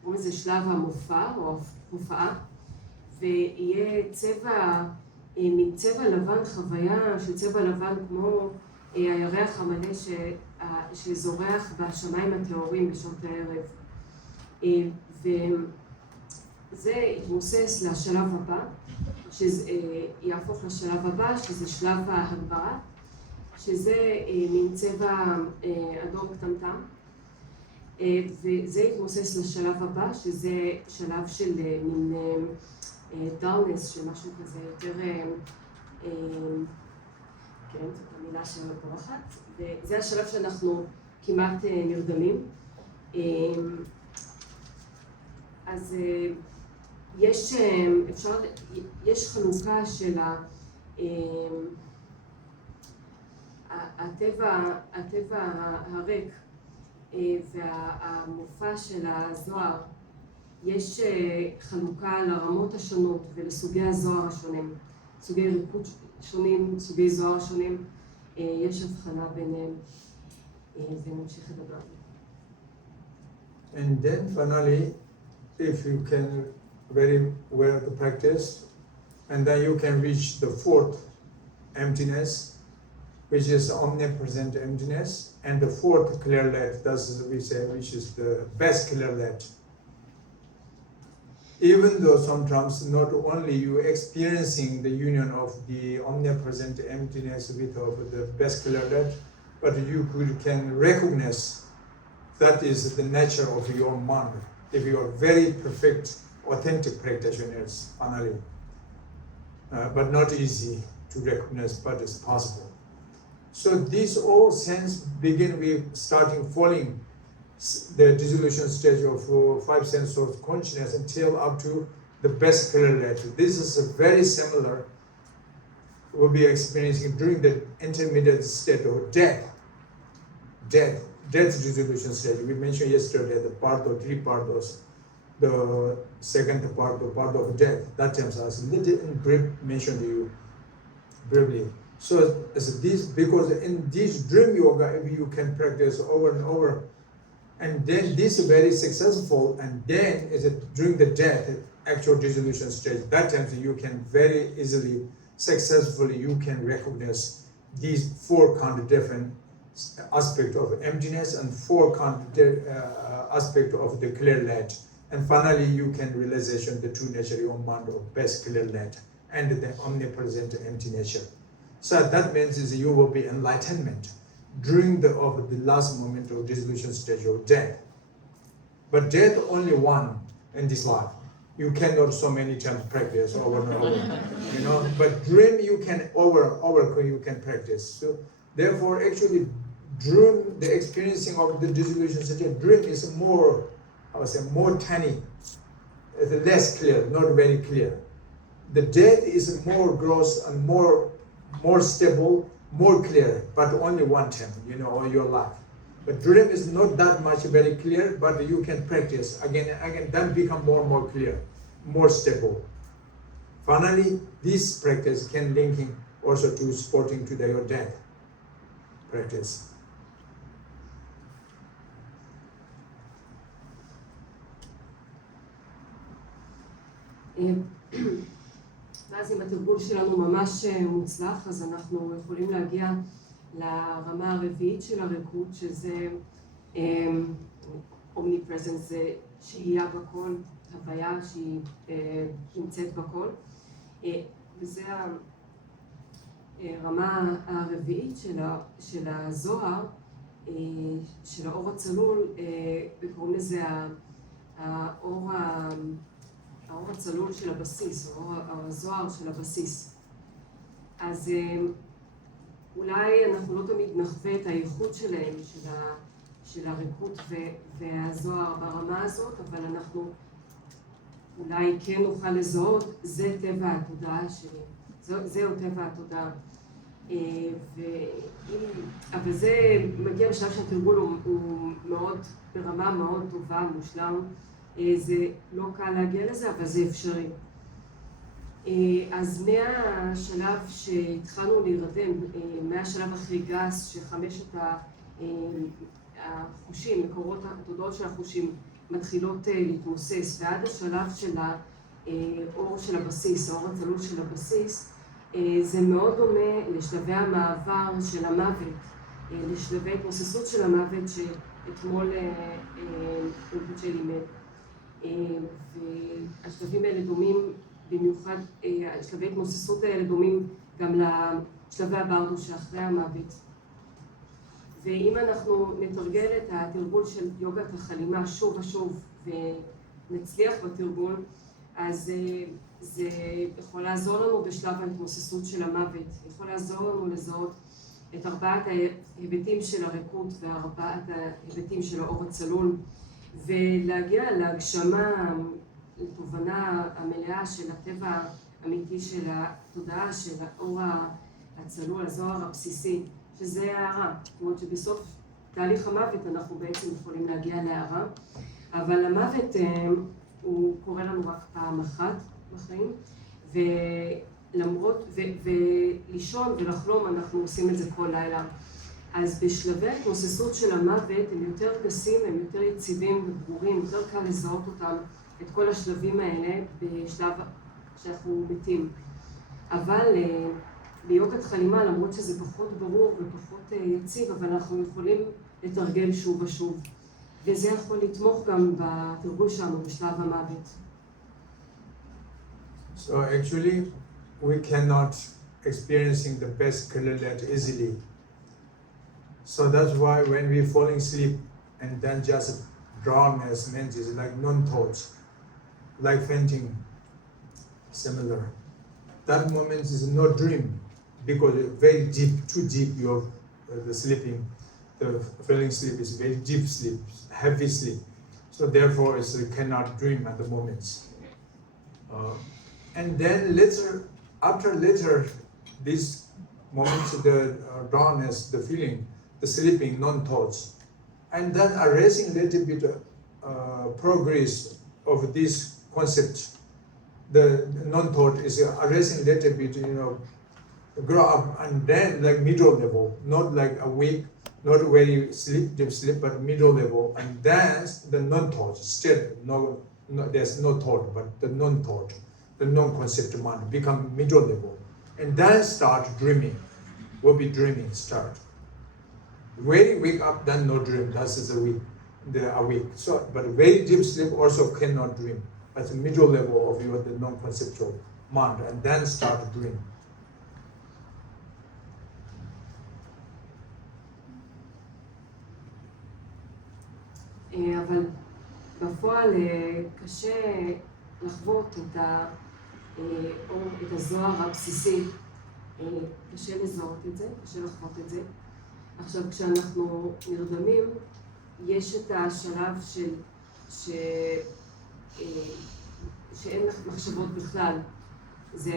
קוראים לזה שלב המופע או הופעה, ויהיה מצבע לבן, חוויה של צבע לבן כמו הירח המלא שזורח בשמיים הטהורים בשעות הערב. וזה יתמוסס לשלב הבא, שיהפוך לשלב הבא, שזה שלב ההגברה, שזה מין צבע אדום קטמטם, וזה יתמוסס לשלב הבא, שזה שלב של מין דלנס, שמשהו כזה יותר, כן, זאת המילה של בורחת, וזה השלב שאנחנו כמעט נרדמים. אז יש חלוקה של הטבע הריק והמופע של הזוהר. יש חלוקה לרמות השונות ולסוגי הזוהר השונים, סוגי ריקוד שונים, סוגי זוהר שונים, יש הבחנה ביניהם, ונמשיך לדבר. And then finally, if you can very well to practice, and then you can reach the fourth emptiness, which is omnipresent emptiness, and the fourth clear light, that's we say, which is the best clear light. Even though sometimes not only you experiencing the union of the omnipresent emptiness with of the best clear light, but you can recognize that is the nature of your mind. If you are very perfect, authentic practitioners, finally, but not easy to recognize, but it's possible. So these all sense begin with starting falling the dissolution stage of five sense of consciousness until up to the best clear light. This is very similar we'll be experiencing during the intermediate state of death dissolution stage. We mentioned yesterday the part of three parts, the second part, the part of death. That terms are mentioned to you briefly. So as this, because in this dream yoga, if you can practice over and over, and then this is very successful, and then is it during the death, actual dissolution stage, that times you can very easily, successfully, you can recognize these four kind of different aspects of emptiness and four kind of aspects of the clear light. And finally, you can realization the true nature of your mind of best clear light and the omnipresent empty nature. So that means is you will be enlightenment during the last moment of dissolution stage of death. But death only one in this life. You cannot so many times practice over and over, you know. But dream you can you can practice. So therefore, actually, dream the experiencing of the dissolution stage. Dream is more, I would say, more tiny, less clear, not very clear. The death is more gross and more stable, more clear, but only one time, you know, all your life. But dream is not that much very clear, but you can practice again, then become more and more clear, more stable. Finally, this practice can linking also to supporting to your death practice. ואז אם התרגול שלנו ממש מוצלח, אז אנחנו יכולים להגיע לרמה הרביעית של הריקוד, שזה omnipresence, זה שהייה בכל, הוויה שהיא נמצאת בכל. וזה הרמה הרביעית של הזוהר, של האור הצלול, וקוראים לזה האור הצלול של הבסיס, או הזוהר של הבסיס. אז אולי אנחנו לא תמיד נחווה את הייחוד שלהם, של הריקוד והזוהר ברמה הזאת, אבל אנחנו אולי כן נוכל לזהות, זה טבע התודעה שלי, זהו טבע התודעה. אבל זה מגיע בשלב שהתרגול הוא מאוד, ברמה מאוד טובה, מושלם. זה לא קל להגיע לזה, אבל זה אפשרי. אז מהשלב שהתחלנו להירדם, מהשלב הכי גס, שחמשת החושים, מקורות התודעות של החושים, מתחילות להתמוסס, ועד השלב של האור של הבסיס, האור הצלול של הבסיס, זה מאוד דומה לשלבי המעבר של המוות, לשלבי התמוססות של המוות שאתמול רינפוצ'ה לימד. והשלבים האלה דומים, במיוחד השלבי התמוססות האלה דומים גם לשלבי הברדו שאחרי המוות. ואם אנחנו נתרגל את התרגול של יוגת החלימה שוב ושוב ונצליח בתרגול, אז זה יכול לעזור לנו בשלב ההתמוססות של המוות, יכול לעזור לנו לזהות את ארבעת ההיבטים של הריקוד וארבעת ההיבטים של האור הצלול, ולהגיע להגשמה, לתובנה המלאה של הטבע האמיתי של התודעה, של האור הצלול, הזוהר הבסיסי, שזה הערה. זאת אומרת שבסוף תהליך המוות אנחנו בעצם יכולים להגיע להערה, אבל המוות הוא קורה לנו רק פעם אחת בחיים, ולמרות, ולישון ולחלום אנחנו עושים את זה כל לילה. אז בשלבי ההתמוססות של המוות הם יותר גסים, הם יותר יציבים וברורים, יותר קל לזהות אותם, את כל השלבים האלה בשלב שאנחנו מתים. אבל ביוגת חלימה, למרות שזה פחות ברור ופחות יציב, אבל אנחנו יכולים לתרגל שוב ושוב. וזה יכול לתמוך גם בתרגול שלנו בשלב המוות. So actually, we cannot experiencing the best color that easily. So that's why when we falling asleep and then just drownness means it's like non-thoughts, like fainting, similar. That moment is no dream because it's very deep, too deep. You're the sleeping, the falling asleep is very deep sleep, heavy sleep. So therefore, it cannot dream at the moments. And then later, after later, this moments, the drownness, the feeling, the sleeping, non-thoughts, and then erasing little bit progress of this concept. The non-thought is erasing little bit, grow up, and then like middle level, not like awake, not very deep sleep, but middle level, and then the non-thought, still no, there's no thought, but the non-thought, the non-concept mind become middle level, and then start dreaming, will be dreaming start. Very wake up, then no dream, that is the awake. So, but very deep sleep also cannot dream. At the middle level of the non-conceptual mind, and then start dream. אבל בפועל קשה לחוות את הזוהר הבסיסי, קשה לזהות את זה, קשה לחוות את זה. עכשיו כשאנחנו נרדמים, יש את השלב שאין מחשבות בכלל, זה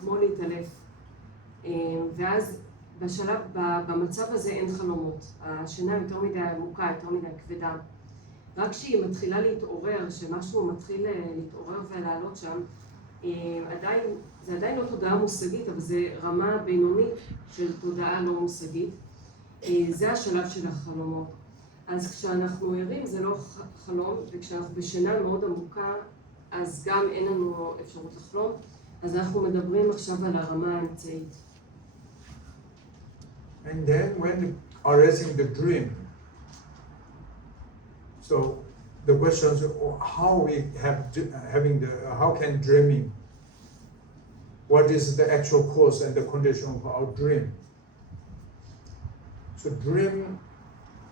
כמו להתעלף, ואז במצב הזה אין חלומות, השינה יותר מדי עמוקה, יותר מדי כבדה. רק כשהיא מתחילה להתעורר, שמשהו מתחיל להתעורר ולעלות שם, זה עדיין לא תודעה מושגית, אבל זה רמה בינונית של תודעה לא מושגית. זה השלב של החלומות. אז כשאנחנו ערים זה לא חלום, וכשאנחנו בשינה מאוד עמוקה, אז גם אין לנו אפשרות לחלום. אז אנחנו מדברים עכשיו על הרמה האמצעית. And then when arising the dream, so the question is how we how can dreaming, what is the actual cause and the condition of our dream? So dream,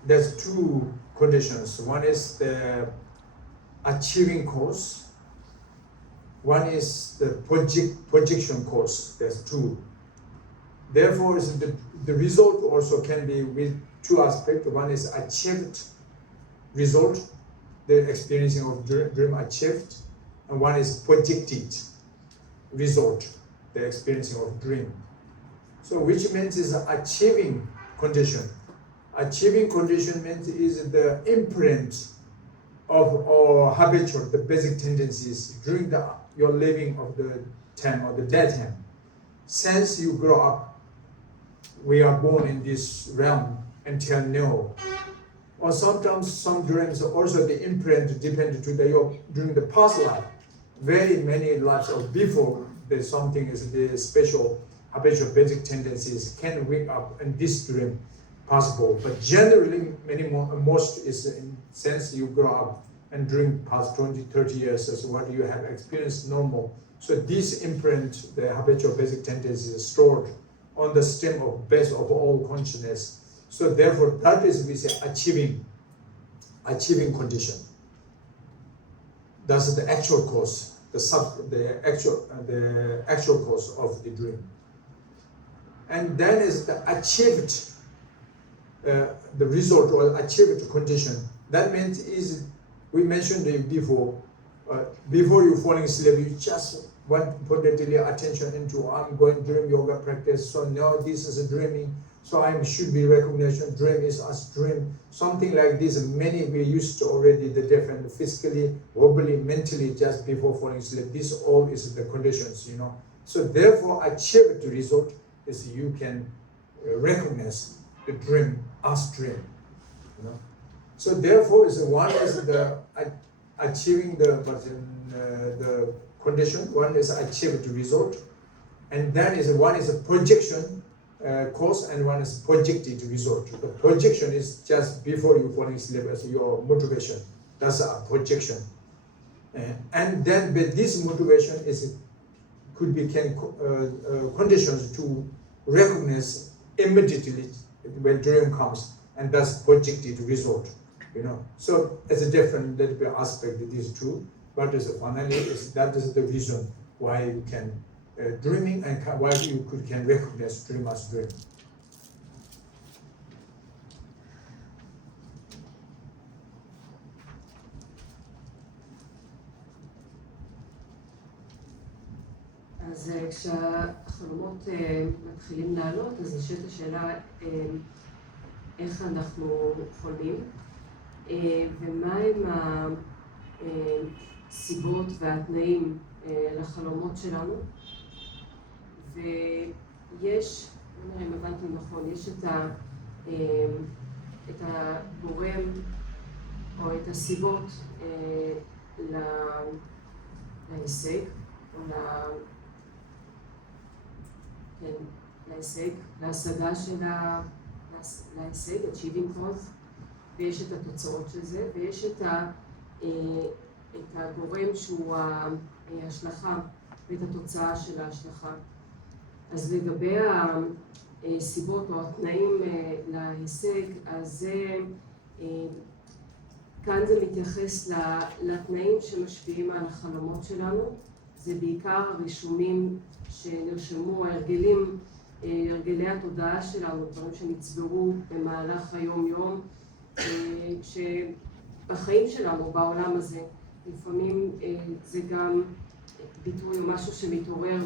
there's two conditions. One is the achieving cause. One is the projection cause. There's two. Therefore, the result also can be with two aspects. One is achieved result, the experiencing of dream achieved, and one is projected result, the experiencing of dream. So which means is achieving condition. Achieving condition means is the imprint of our habitual, the basic tendencies during your living of the time or the daytime. Since you grow up, we are born in this realm until now. Or sometimes some dreams also the imprint depend to during the past life. Very many lives of before there's something is the special habitual basic tendencies can wake up in this dream possible. But generally most is since you grow up and during past 20, 30 years is what you have experienced normal. So this imprint, the habitual basic tendencies is stored on the stem of base of all consciousness. So therefore that is we say achieving condition. That's the actual cause, the actual cause of the dream. And then is the achieved the result or achieved condition. That means is we mentioned it before you falling asleep, you just want to put the daily attention into I'm going dream yoga practice. So now this is a dreaming. So I should be recognition. Dream is as dream. Something like this. Many we used to already the different physically, verbally, mentally just before falling asleep. This all is the conditions, you know. So therefore, achieved result is you can recognize the dream as dream, you know. So therefore, is one is the achieving the condition. One is achieved result, and then is one is a projection cause, and one is projected result. The projection is just before you falling asleep as your motivation. That's a projection, and then with this motivation is could become conditions to recognize immediately when dream comes, and that's projected result. You know, so it's a different little bit aspect of these two, but finally that is the reason why you can dreaming and why you can recognize dream as dream. אז כשהחלומות מתחילים לעלות, אז נשאלת השאלה איך אנחנו חולמים, ומה הם הסיבות והתנאים לחלומות שלנו. ויש, נראה אם הבנתי נכון, יש את הגורם או את הסיבות להישג, או להישג, להשגה של להישג, achieving cause, ויש את התוצאות של זה, ויש את הגורם שהוא ההשלכה ואת התוצאה של ההשלכה. אז לגבי הסיבות או התנאים להישג, אז כאן זה מתייחס לתנאים שמשפיעים על החלומות שלנו. זה בעיקר הרישומים שנרשמו, הרגלי התודעה שלנו, דברים שנצברו במהלך היום-יום, שבחיים שלנו, בעולם הזה, לפעמים זה גם ביטוי או משהו שמתעורר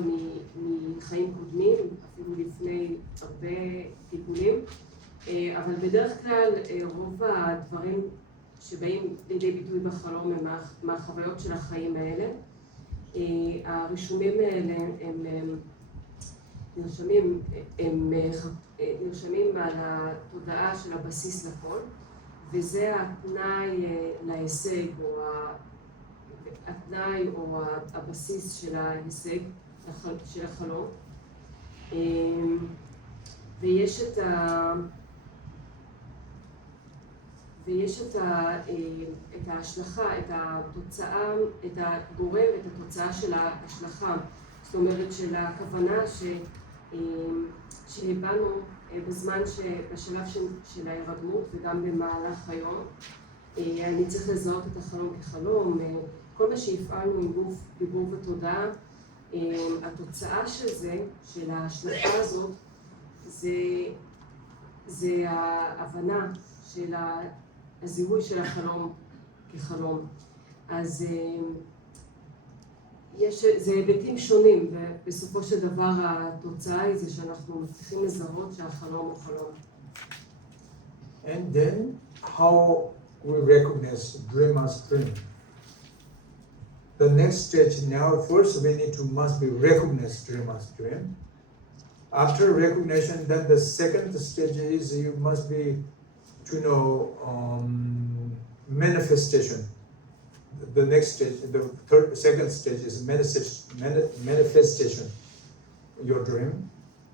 מחיים קודמים, אפילו לפני הרבה טיפולים, אבל בדרך כלל רוב הדברים שבאים לידי ביטוי בחלום הם מהחוויות של החיים האלה, הרישומים האלה הם נרשמים על התודעה של הבסיס לכל, וזה התנאי להישג, או התנאי או הבסיס של ההישג, של החלום. ויש את ההשלכה, את התוצאה, את הגורם ואת התוצאה של ההשלכה. זאת אומרת של הכוונה שהבנו בזמן בשלב של ההירדמות וגם במהלך היום. אני צריך לזהות את החלום כחלום. כל מה שהפעלנו עם גוף דיבור ותודעה, התוצאה של זה, של ההשלכה הזאת, זה ההבנה של הזיהוי של החלום כחלום. אז זה היבטים שונים, ובסופו של דבר התוצאה היא זה שאנחנו מצליחים לזהות שהחלום הוא חלום. And then how we recognize dream as dream. The next stage now, first we need to must be recognize dream as dream. After recognition, then the second stage is you must be to know manifestation. The next stage, the second stage is manifestation, your dream,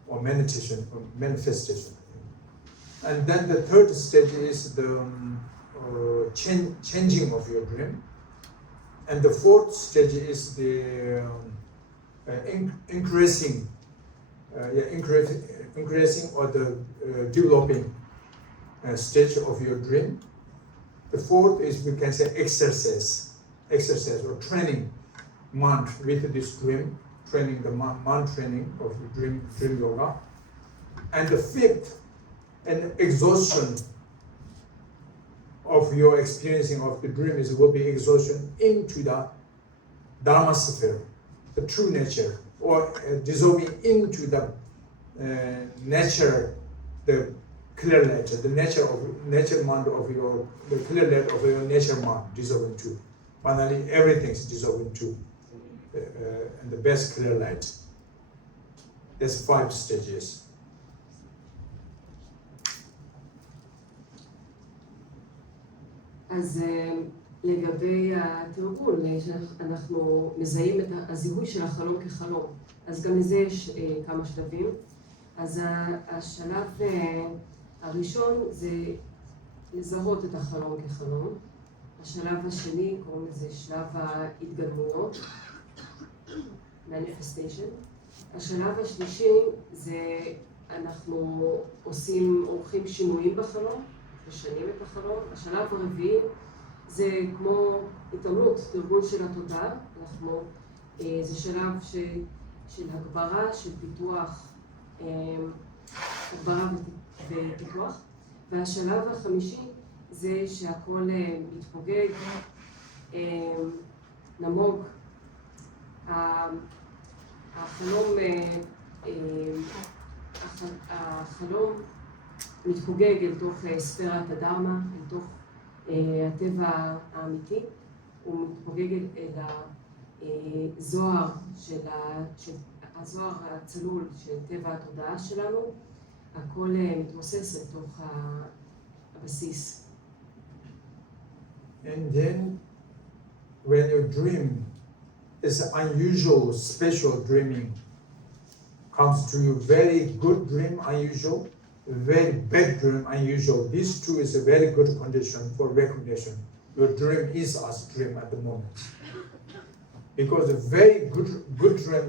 or meditation, or manifestation. And then the third stage is the changing of your dream. And the fourth stage is the increasing or the developing stage of your dream. The fourth is, we can say, exercise or training mind with this dream, training the mind training of the dream yoga. And the fifth, an exhaustion of your experiencing of the dream will be exhaustion into the Dharma sphere, the true nature, or dissolving into the nature, the clear nature, the nature mind of the clear light of your nature mind dissolving to. Finally, everything is dissolving to, and the best clear light. There's 5 stages. אז לגבי התרגול, אנחנו מזהים את הזיהוי של החלום כחלום, אז גם לזה יש כמה שלבים. אז השלב הראשון זה לזהות את החלום כחלום. השלב השני קוראים לזה שלב ההתגלמויות, manifestation. השלב השלישי זה אנחנו עורכים שינויים בחלום, משנים את החלום. השלב הרביעי זה כמו התעמלות, תרגול של התודעה. זה שלב של הגברה, של פיתוח, הגברה ופיתוח. והשלב החמישי זה שהכל מתפוגג, נמוג. החלום מתפוגג אל תוך ספירת הדרמה, אל תוך הטבע האמיתי. הוא מתפוגג אל הזוהר הזוהר הצלול של טבע התודעה שלנו. הכל מתמוסס אל תוך הבסיס. And then when you dream, it's unusual, special dreaming comes to you. Very good dream, unusual. Very bad dream, unusual. These two is a very good condition for recognition. Your dream is as dream at the moment. Because a very good dream,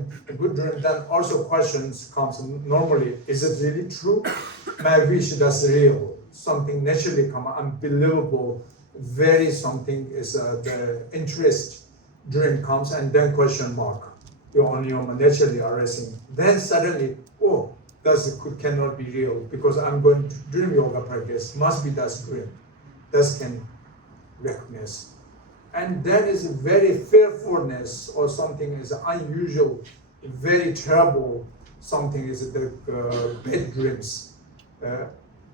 then also questions comes normally. Is it really true? My wish that's real. Something naturally come unbelievable. Very something is the interest dream comes, and then question mark. You're on your naturally arising. Then suddenly, oh, that cannot be real because I'm going to dream yoga practice. Must be that's dream. That can recognize. And that is a very fearfulness or something is unusual, very terrible. Something is the bad dreams.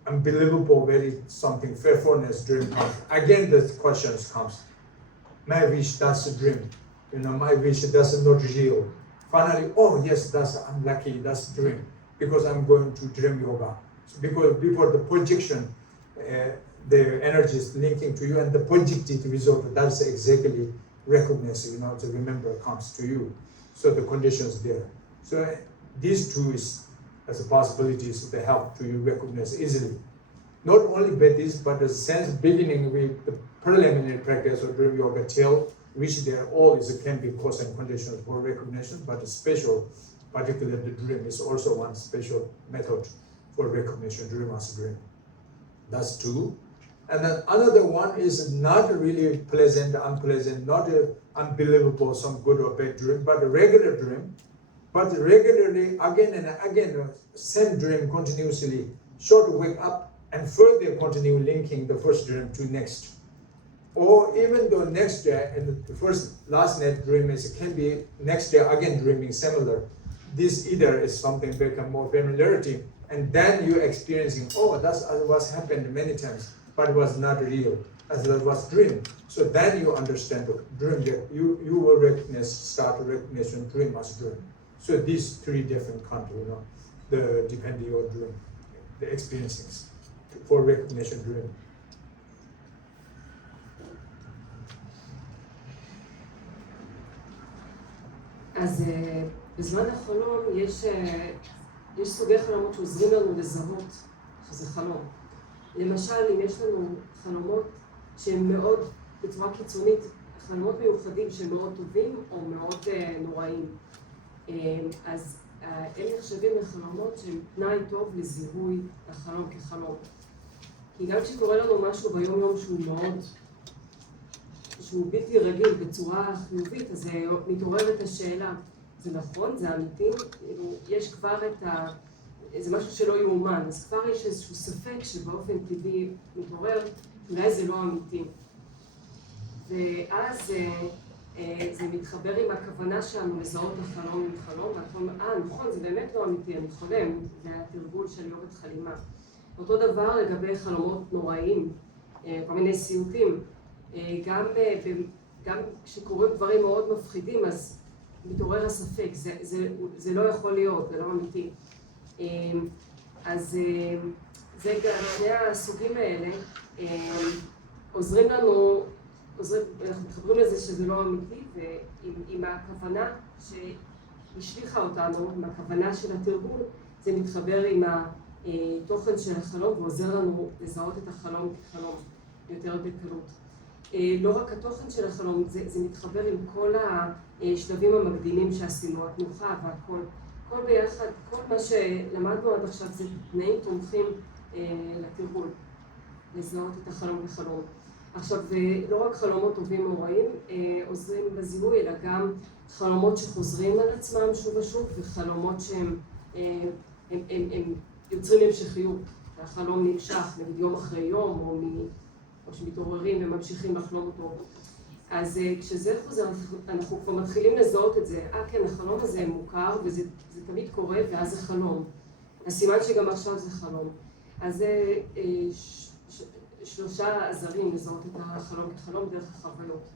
Unbelievable, very something fearfulness dream comes. Again, the questions comes. My wish, that's a dream. You know, my wish that's not real. Finally, oh yes, I'm lucky, that's dream, because I'm going to dream yoga. So because before the projection, the energy is linking to you, and the projected result, that's exactly recognition, you know, to remember comes to you. So the conditions there. So these two is as a possibilities to help to you recognize easily. Not only by this, but the sense beginning with the preliminary practice of dream yoga till which there all is can be cause and conditions for recognition, but the special, particularly the dream, is also one special method for recognition, dream as dream. That's two. And then another one is not really pleasant, unpleasant, not unbelievable, some good or bad dream, but a regular dream. But regularly, again and again, same dream continuously, short wake up and further continue linking the first dream to next. Or even though next day and the last night dream can be next day again dreaming similar. This either is something become more familiarity, and then you're experiencing, oh, that's what's happened many times, but it was not real, as that was dream. So then you understand the dream, you will start recognition dream as dream. So these three different kinds, you know, the depending on dream, the experiencings for recognition dream. אז בזמן החלום יש סוגי חלומות שעוזרים לנו לזהות שזה חלום. למשל, אם יש לנו חלומות שהם מאוד, בצורה קיצונית, חלומות מיוחדים שהם מאוד טובים או מאוד נוראים, אז הם נחשבים לחלומות שהם תנאי טוב לזיהוי החלום כחלום. כי גם כשקורה לנו משהו ביום יום שהוא בלתי רגיל בצורה חיובית, אז מתעוררת השאלה, זה נכון, זה אמיתי, יש כבר זה משהו שלא יאומן, אז כבר יש איזשהו ספק שבאופן טבעי מתעורר, אולי זה לא אמיתי. ואז זה מתחבר עם הכוונה שלנו לזהות החלום עם חלום, ואנחנו אומרים, נכון, זה באמת לא אמיתי, אני חולם, זה התרגול של יוגת חלימה. אותו דבר לגבי חלומות נוראים, כל מיני סיוטים, גם כשקורים דברים מאוד מפחידים, אז מתעורר הספק, זה לא יכול להיות, זה לא אמיתי. אז זה גם, שני הסוגים האלה עוזרים לנו, אנחנו מתחברים לזה שזה לא אמיתי, ועם הכוונה שהשליחה אותנו, עם הכוונה של התרגול, זה מתחבר עם התוכן של החלום ועוזר לנו לזהות את החלום כחלום יותר בקלות. לא רק התוכן של החלום, זה מתחבר עם כל השלבים המקדימים שעשינו, התנוחה והכל. כל ביחד, כל מה שלמדנו עד עכשיו זה תנאים תומכים לתרגול, לזהות את החלום כחלום. עכשיו, לא רק חלומות טובים או רעים עוזרים בזיהוי, אלא גם חלומות שחוזרים על עצמם שוב ושוב, וחלומות שהם יוצרים המשכיות. החלום נמשך, נגיד יום אחרי יום, או שמתעוררים וממשיכים לחלום אותו. אז כשזה חוזר, אנחנו כבר מתחילים לזהות את זה. כן, החלום הזה מוכר, וזה תמיד קורה, ואז זה חלום. הסימן שגם עכשיו זה חלום. אז זה שלושה עזרים לזהות את החלום כחלום דרך החוויות.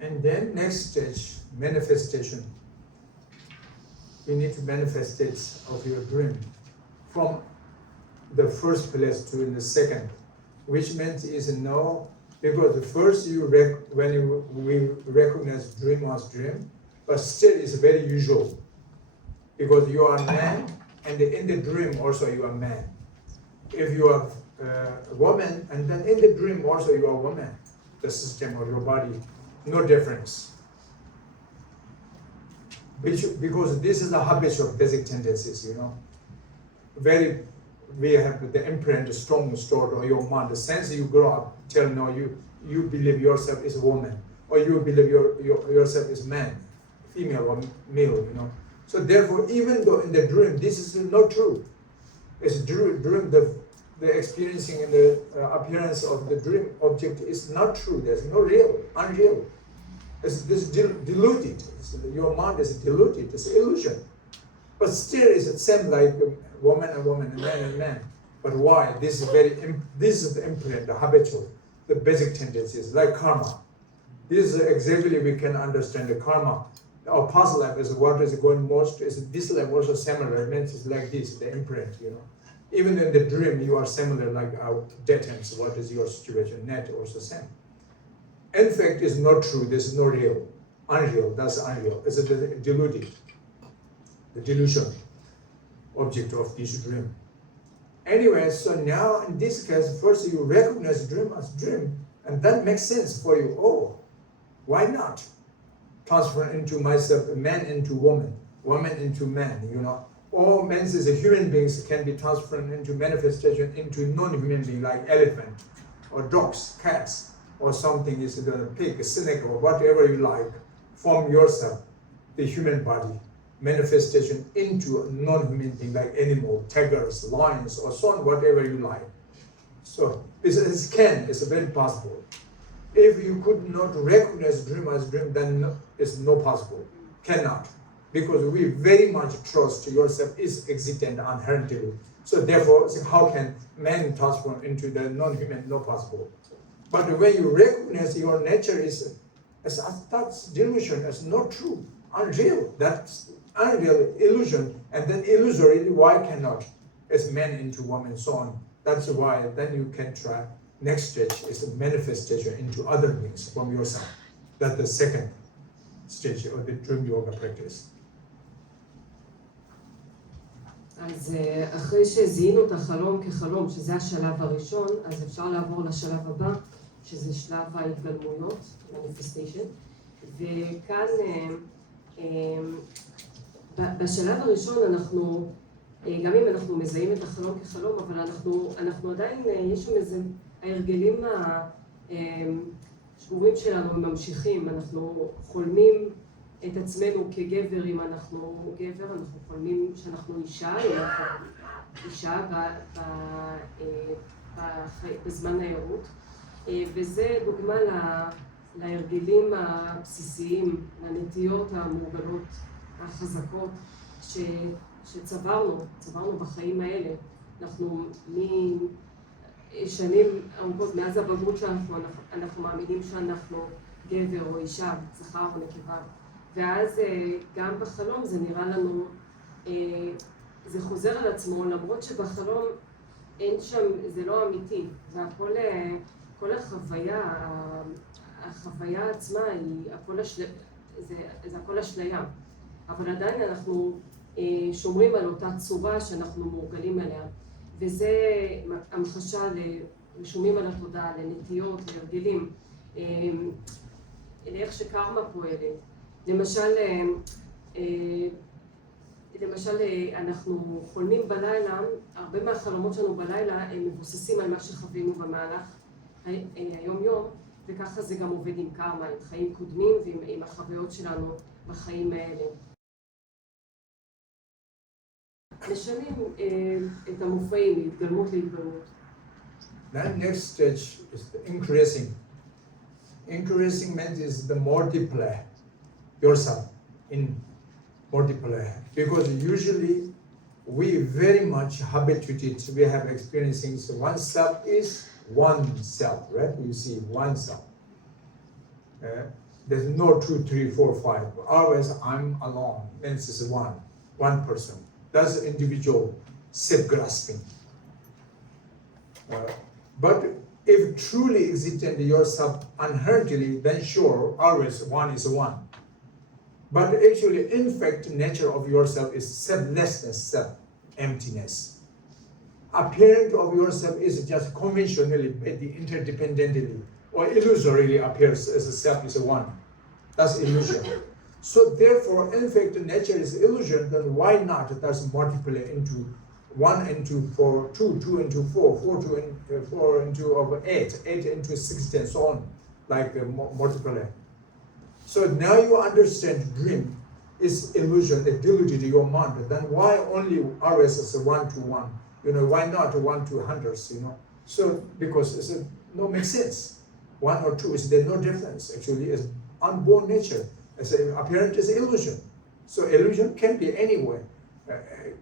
And then next stage, manifestation. You need to manifest it of your dream from the first place to in the second, which means is no, because the first we recognize dream as dream, but still it's very usual, because you are a man, and in the dream also you are a man. If you are a woman, and then in the dream also you are a woman, the system of your body, no difference. Because this is the habitual basic tendencies, you know. We have the imprint strong stored on your mind. The sense you grow up, you believe yourself is a woman, or you believe yourself is man, female or male, you know. So therefore, even though in the dream, this is not true. It's dream, the experiencing and the appearance of the dream object is not true. There's no real, unreal. It's diluted. Your mind is diluted. It's illusion. But still, it's the same like woman and woman, and man. But why? This is the imprint, the habitual, the basic tendencies, like karma. This is exactly we can understand the karma. Our past life is what is going most, is this life also similar. It means it's like this, the imprint, you know. Even in the dream, you are similar like our dead ends. What is your situation? Net also same. In fact, it's not true. This is not real. Unreal, that's unreal. It's a deluded. The delusion object of this dream. Anyway, so now in this case, first you recognize dream as dream, and that makes sense for you. Oh, why not transfer into myself, man into woman, woman into man, you know. All men as human beings can be transferred into manifestation into non-human being like elephant or dogs, cats, or something is a pig, a snake, or whatever you like. Form yourself, the human body, manifestation into a non-human being like animal, tigers, lions, or so on, whatever you like. So it's very possible. If you could not recognize dream as dream, then it's not possible, cannot. Because we very much trust yourself is existent inherently. So therefore, how can man transform into the non-human? Not possible. But when you recognize your nature is that's delusion, it's not true, unreal. That's unreal illusion, and then illusory. Why cannot? It's man into woman, so on. That's why then you can try. Next stage is a manifestation into other beings from yourself. That's the second stage of the dream yoga practice. אז אחרי שזיהינו את החלום כחלום, שזה השלב הראשון, אז אפשר לעבור לשלב הבא, שזה שלב ההתגלמויות, manifestation. וכאן, בשלב הראשון אנחנו, גם אם אנחנו מזהים את החלום כחלום, אבל אנחנו עדיין, יש שם איזה, ההרגלים השבורים שלנו ממשיכים, אנחנו חולמים את עצמנו כגבר, אם אנחנו גבר, אנחנו חולמים שאנחנו אישה, אם אנחנו אישה בזמן הערות, וזה דוגמה להרגלים הבסיסיים, לנטיות המורגלות, החזקות, שצברנו בחיים האלה. אנחנו משנים ארוכות, מאז הבגרות שאנחנו, אנחנו מאמינים שאנחנו גבר או אישה, זכר או נקבה. ואז גם בחלום זה נראה לנו, זה חוזר על עצמו, למרות שבחלום אין שם, זה לא אמיתי. והכל, כל החוויה עצמה היא, זה הכל אשליה. אבל עדיין אנחנו שומרים על אותה צורה שאנחנו מורגלים אליה. וזה המחשה לשומעים על התודעה, לנטיות, להרגלים, לאיך שקרמה פועלת. למשל, אנחנו חולמים בלילה, הרבה מהחלומות שלנו בלילה הם מבוססים על מה שחווינו במהלך היום-יום, וככה זה גם עובד עם קרמה, עם חיים קודמים ועם החוויות שלנו בחיים האלה. משנים את המופעים, להתגלמות להתגלמות. Then next stage is the increasing. Increasing means is the multiply yourself in multiply. Because usually we very much habituated, we have experiencing one self is one self, right? You see one self. There's no 2, 3, 4, 5. Always I'm alone, means it's one person. That's individual self-grasping. But if truly existent yourself inherently, then sure, always one is one. But actually, in fact, nature of yourself is selflessness, self-emptiness. Appearance of yourself is just conventionally, interdependently, or illusorily appears as a self is a one. That's illusion. So therefore, in fact, nature is illusion, then why not that's multiply into 1 into 4, 2, 2 into 4, 4 into over 8, 8 into 16, so on, like multiply. So now you understand dream is illusion, it deluded your mind. Then why only always is a 1 to 1? You know, why not 1 to hundreds, you know? So, because it's no makes sense. 1 or 2 is there no difference. Actually, it's unborn nature. It's apparent is illusion. So illusion can be anywhere,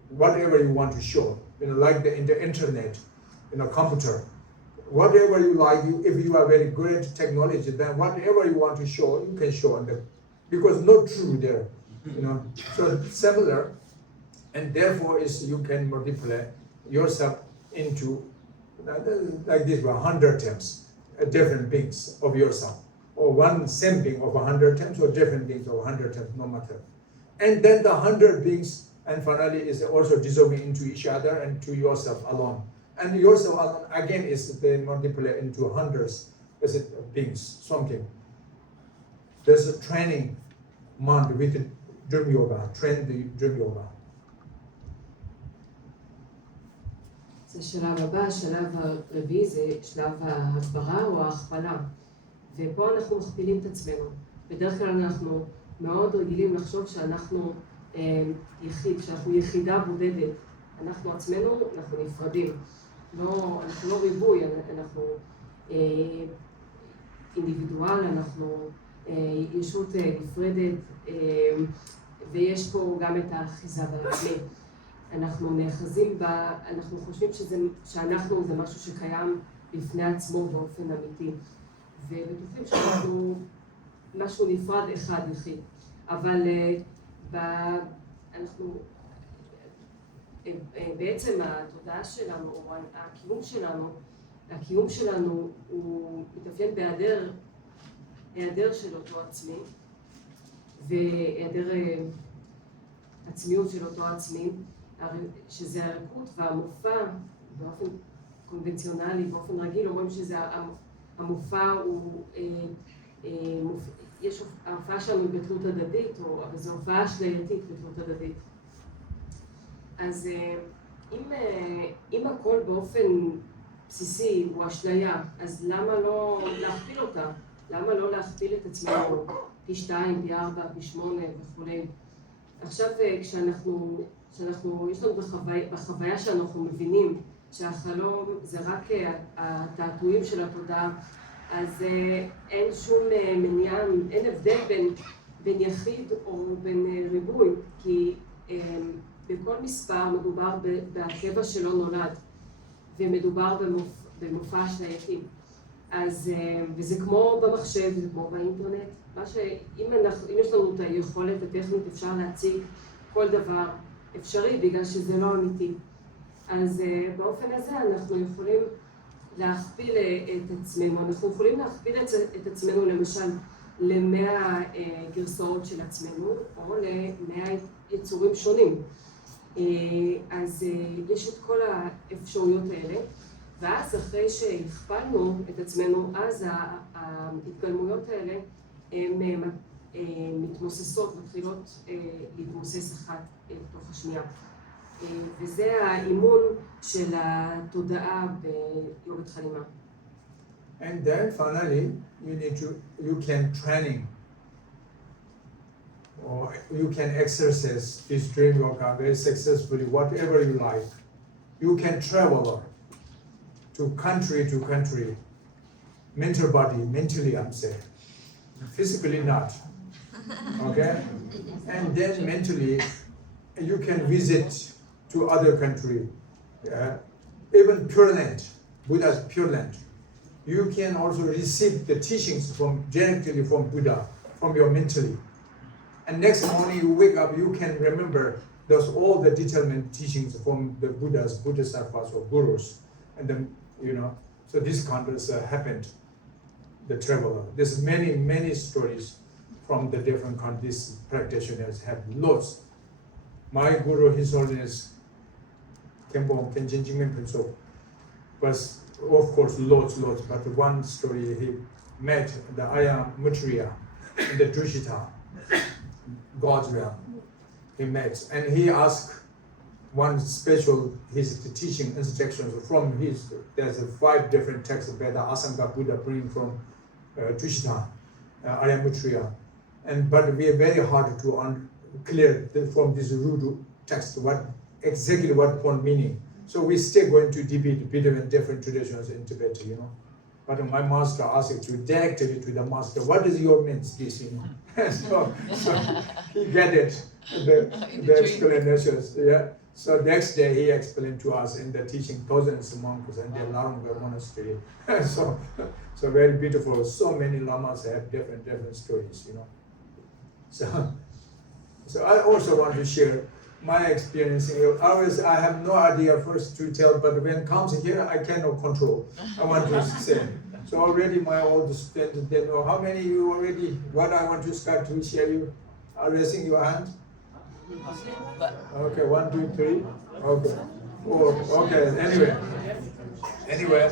whatever you want to show. You know, like in the internet, computer, whatever you like, if you are very great technology, then whatever you want to show, you can show on them. Because no true there, you know. So similar, and therefore is you can multiply yourself into like this 100 times different beings of yourself, or one same being of 100 times, or different beings of 100 times, no matter. And then the 100 beings, and finally is also dissolving into each other and to yourself alone. And yourself alone again is then multiplied into hundreds of beings, something. There's a training month with dream yoga, train the dream yoga. זה שלב הבא, השלב הרביעי זה שלב ההגברה או ההכפלה. ופה אנחנו מכפילים את עצמנו. בדרך כלל אנחנו מאוד רגילים לחשוב שאנחנו שאנחנו יחידה בודדת. אנחנו עצמנו, אנחנו נפרדים. אנחנו לא ריבוי, אנחנו אינדיבידואל, אנחנו ישות נפרדת, ויש פה גם את האחיזה בעצמי. אנחנו נאחזים בה, אנחנו חושבים שאנחנו זה משהו שקיים בפני עצמו באופן אמיתי. ובטוחים שאנחנו משהו נפרד אחד יחיד. אבל אנחנו, בעצם התודעה שלנו, או הקיום שלנו הוא מתאפיין בהיעדר של אותו עצמי, והיעדר עצמיות של אותו עצמי, שזה הריקות והמופע באופן קונבנציונלי, באופן רגיל, אומרים שזה המופע הוא, יש ההופעה שלנו בתלות הדדית, אבל זו הופעה אשלייתית בתלות הדדית. אז אם הכל באופן בסיסי הוא אשליה, אז למה לא להכפיל אותה? למה לא להכפיל את עצמנו פי 2, פי 4, פי 8 וכו'. עכשיו כשאנחנו יש לנו בחוויה שאנחנו מבינים שהחלום זה רק התעתועים של התודעה, אז אין שום מניעה, אין הבדל בין יחיד או בין ריבוי, כי בכל מספר מדובר בטבע שלא נולד, ומדובר במופע אשלייתי. אז, וזה כמו במחשב, זה כמו באינטרנט, אם יש לנו את היכולת הטכנית אפשר להציג כל דבר אפשרי בגלל שזה לא אמיתי. אז באופן הזה אנחנו יכולים להכפיל את עצמנו, אנחנו יכולים להכפיל את עצמנו למשל ל100 גרסאות של עצמנו או ל100 יצורים שונים. אז יש את כל האפשרויות האלה, ואז אחרי שהכפלנו את עצמנו, אז ההתגלמויות האלה הן מתמוססות, מתחילות להתמוסס אחת לתוך השנייה. וזה האימון של התודעה ביוגת חלימה. And then finally, you can training, or you can exercise this dream yoga very successfully, whatever you like. You can travel to country, mental body, mentally I'm saying, physically not, okay? And then mentally, you can visit to other country, even Pure Land, Buddha's Pure Land. You can also receive the teachings directly from Buddha, from your mentally. And next morning you wake up, you can remember all the detailed teachings from the Buddhas, Bodhisattvas or Gurus. And then, so this kind of happened, the traveler. There's many stories from the different countries. Practitioners have lots. My Guru, His Holiness, Khenpo Khenchen Jingmen Phuntsok, was of course lots, but one story he met the Ayam Maitreya in the Dushitta, God's realm. He met and he asked one special his teaching instructions from his. There's 5 different texts where the Asanga Buddha bring from Dushitta, Ayam Maitreya, but we are very hard to clear from this rude text exactly what point meaning. So we still going to debate between different traditions in Tibet, But my master asked to directly to the master, what is your means this, so he get it, the explanations, yeah. So next day he explained to us in the teaching thousands of monks and the Larunga monastery. so very beautiful. So many lamas have different stories, you know. So I also want to share my experience. Always I have no idea first to tell, but when it comes here, I cannot control. I want to say. So already my old students, they know how many you already, what I want to start to share you. Are raising your hand? Okay, 1, 2, 3. Okay, 4. Okay, anyway,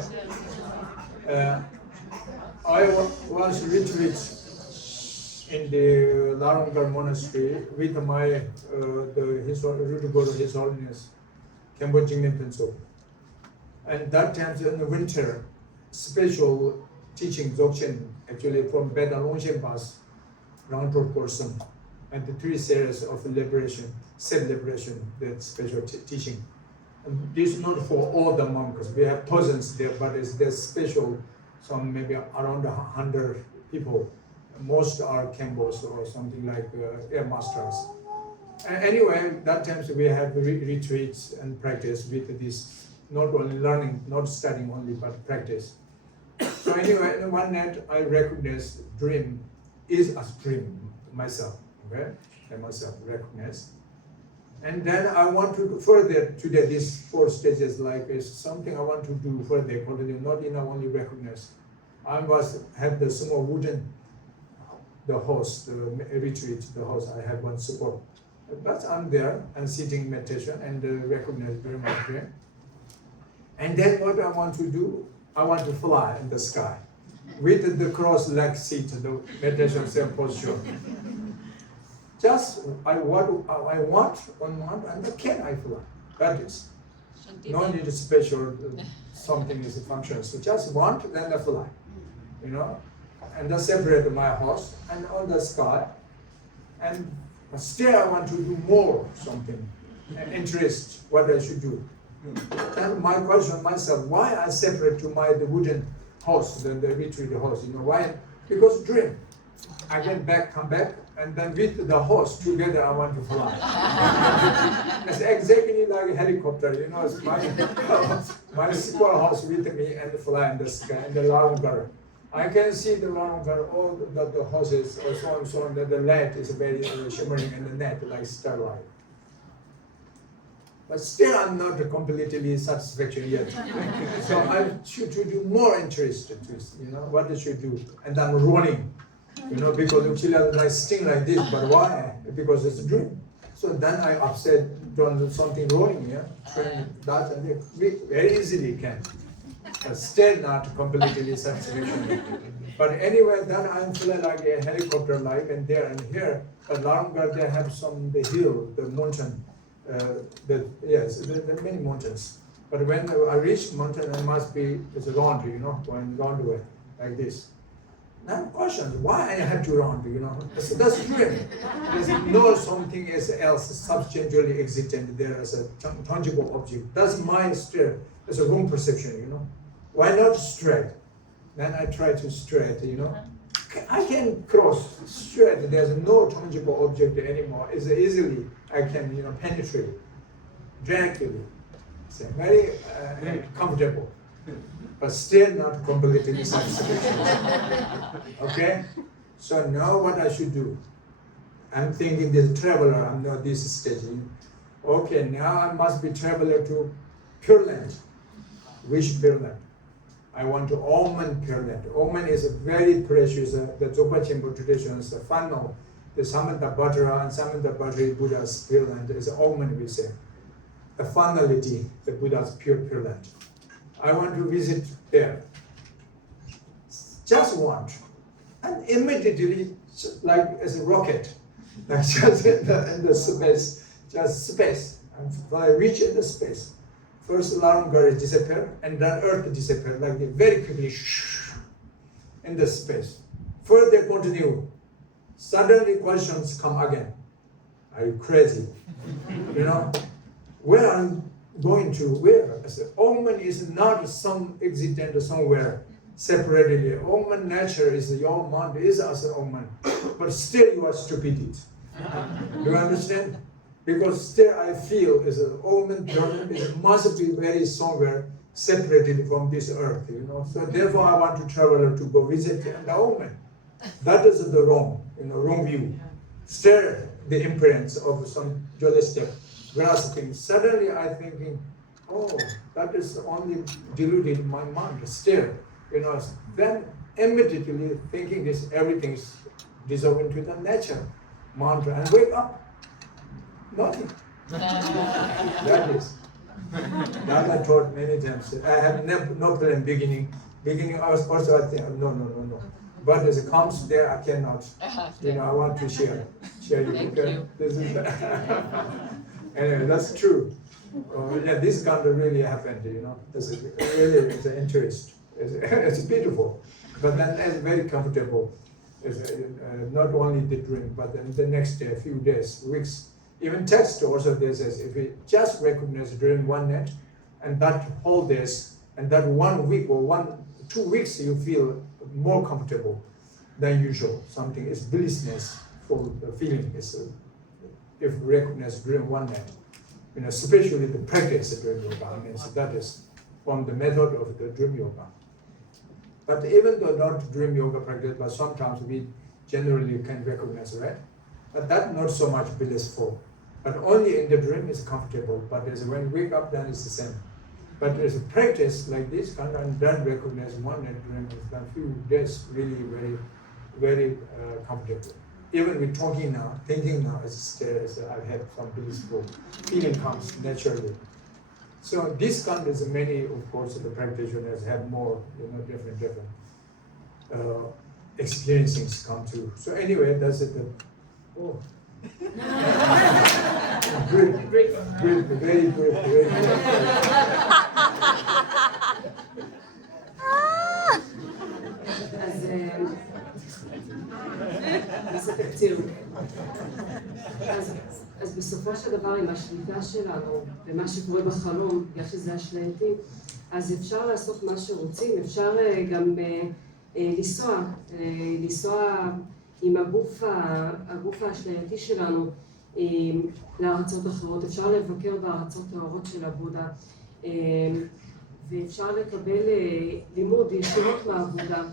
I was retreat in the Larungar monastery with my His Holiness Cambodian Nicton. And that time in the winter, special teaching Dzogchen actually from Beda Longshen Pass, round person, and the 3 series of liberation, self-liberation, that special teaching. And this is not for all the monks. We have thousands there, but there's special, some maybe around 100 people. Most are Kambos or something like air masters. Anyway, that time we have retreats and practice with this, not only learning, not studying only, but practice. So anyway, one night I recognized dream is a dream myself, okay? I myself recognize. And then I want to further today, these 4 stages, like is something I want to do further, continue, not enough only recognize. I must have the small wooden, the host, the retreat, the host, I have one support. But I'm there and sitting meditation and recognize very much there. And then what I want to do, I want to fly in the sky with the cross-leg seat, the meditation same posture. Just I want and can I fly? That is. No need special something is a function. So just want, then I fly. You know? And then separate my house and on the sky. And still I want to do more something. Interest, what I should do. And my question myself, why I separate to the wooden house, the retreat house, you know, why? Because dream. I get back, come back, and then with the horse together I want to fly. It's exactly like a helicopter, you know, it's my small house with me and fly in the sky, and the Larungar. I can see the Larungar, all the houses, or so on, the light is very shimmering in the net like starlight. But still I'm not completely satisfaction yet. So I should do more interest, you know, what I should do. And I'm running, you know, because Uchila like sting like this, but why? Because it's a dream. So then I upset, done something wrong, yeah? That and very easily can. But still not completely satisfaction. But anyway, then I'm feeling like a helicopter like and there and here. But Larungar, they have the hill, the mountain. There are many mountains. But when I reach mountain, it must be, it's a round, you know, going round way, like this. Now question, why I have to round, you know? That's dream. There's no something else substantially existent there as a tangible object. That's my stare, it's a wrong perception, you know? Why not straight? Then I try to straight, you know? I can cross straight, there's no tangible object anymore. It's easily, I can, you know, penetrate directly. So very comfortable, but still not completely satisfied. Okay? So now what I should do? I'm thinking this traveler, I'm not this stage. Okay, now I must be traveler to Pure Land. Which Pure Land? I want to Omad Pure Land. Omad is a very precious, the Dzogpa Chenpo tradition is the final. The Samanta Bhattara and Samanta Bhattara Buddha's Pure Land is Omad, we say. The finality, the Buddha's pure land. I want to visit there. Just want. And immediately, like as a rocket, like just in the space, just space. And when I reach in the space, first Larungar disappear, and then Earth disappear, like very quickly, in the space. Further continue. Suddenly questions come again. Are you crazy? You know? Where I'm going to, where? I said, Omad is not some existent somewhere separately. Omad nature is your mind is as an Omad, but still you are stupid. Do you understand? Because still I feel is an Omen must be very somewhere separated from this earth, you know. So therefore I want to travel to go visit the Omen. That is the wrong view. Still the imprints of some dualistic grasping. Suddenly I thinking, oh, that is only deluded my mind. Still, you know, then immediately thinking this everything is dissolving to the nature, mantra, and wake up. Nothing. That is. That I taught many times. I have no plan beginning. I was also I think no. But as it comes there, I cannot. You know, I want to share you. Thank Okay? you. This is anyway, that's true. Yeah, this kind of really happened. You know, this is really it's an interest. It's beautiful, but then it's very comfortable. It's, not only the dream, but then the next day, a few days, weeks. Even text also there says if we just recognize during one night, and that whole days, and that 1 week or 2 weeks, you feel more comfortable than usual. Something is blissness for the feeling is if recognized during one night. You know, especially the practice of dream yoga. I mean, so that is from the method of the dream yoga. But even though not dream yoga practice, but sometimes we generally can recognize, right? But that's not so much blissful. But only in the dream is comfortable. But as when we wake up, then it's the same. But there's a practice like this kind of, and then recognize one night dream is done few days really very, very comfortable. Even with talking now, thinking now, as I have some blissful feeling comes naturally. So this kind is many, of course, the practitioners have more, you know, different experiencings come to. So anyway, that's it. Oh. Brief, very brief. אז תקציר. אז בסופו של דבר עם השליטה שלנו ומה שקורה בחלום, בגלל שזה אשלייתי, אז אפשר לעשות מה שרוצים, אפשר גם לנסוע עם הגוף האשלייתי שלנו לארצות אחרות, אפשר לבקר בארצות האורות של הבודה, ואפשר לקבל לימוד ישירות מהעבודה,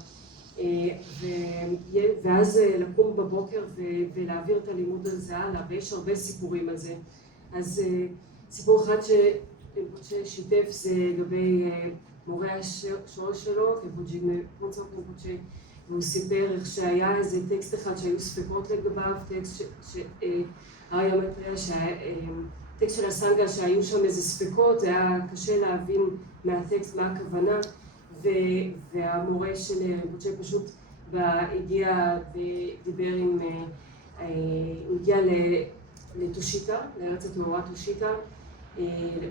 ואז לקום בבוקר ולהעביר את הלימוד הזה הלאה, ויש הרבה סיפורים על זה. אז סיפור אחד שרינפוצ'ה שיתף זה לגבי מורה השורש שלו, מצומצם, והוא סיפר איך שהיה איזה טקסט אחד שהיו ספקות לגביו, טקסט טקסט של הסנגה שהיו שם איזה ספקות, זה היה קשה להבין מהטקסט מה הכוונה, והמורה של רינפוצ'ה פשוט הגיע ודיבר עם, הוא הגיע לתושיטה, לארץ הטהורה תושיטה,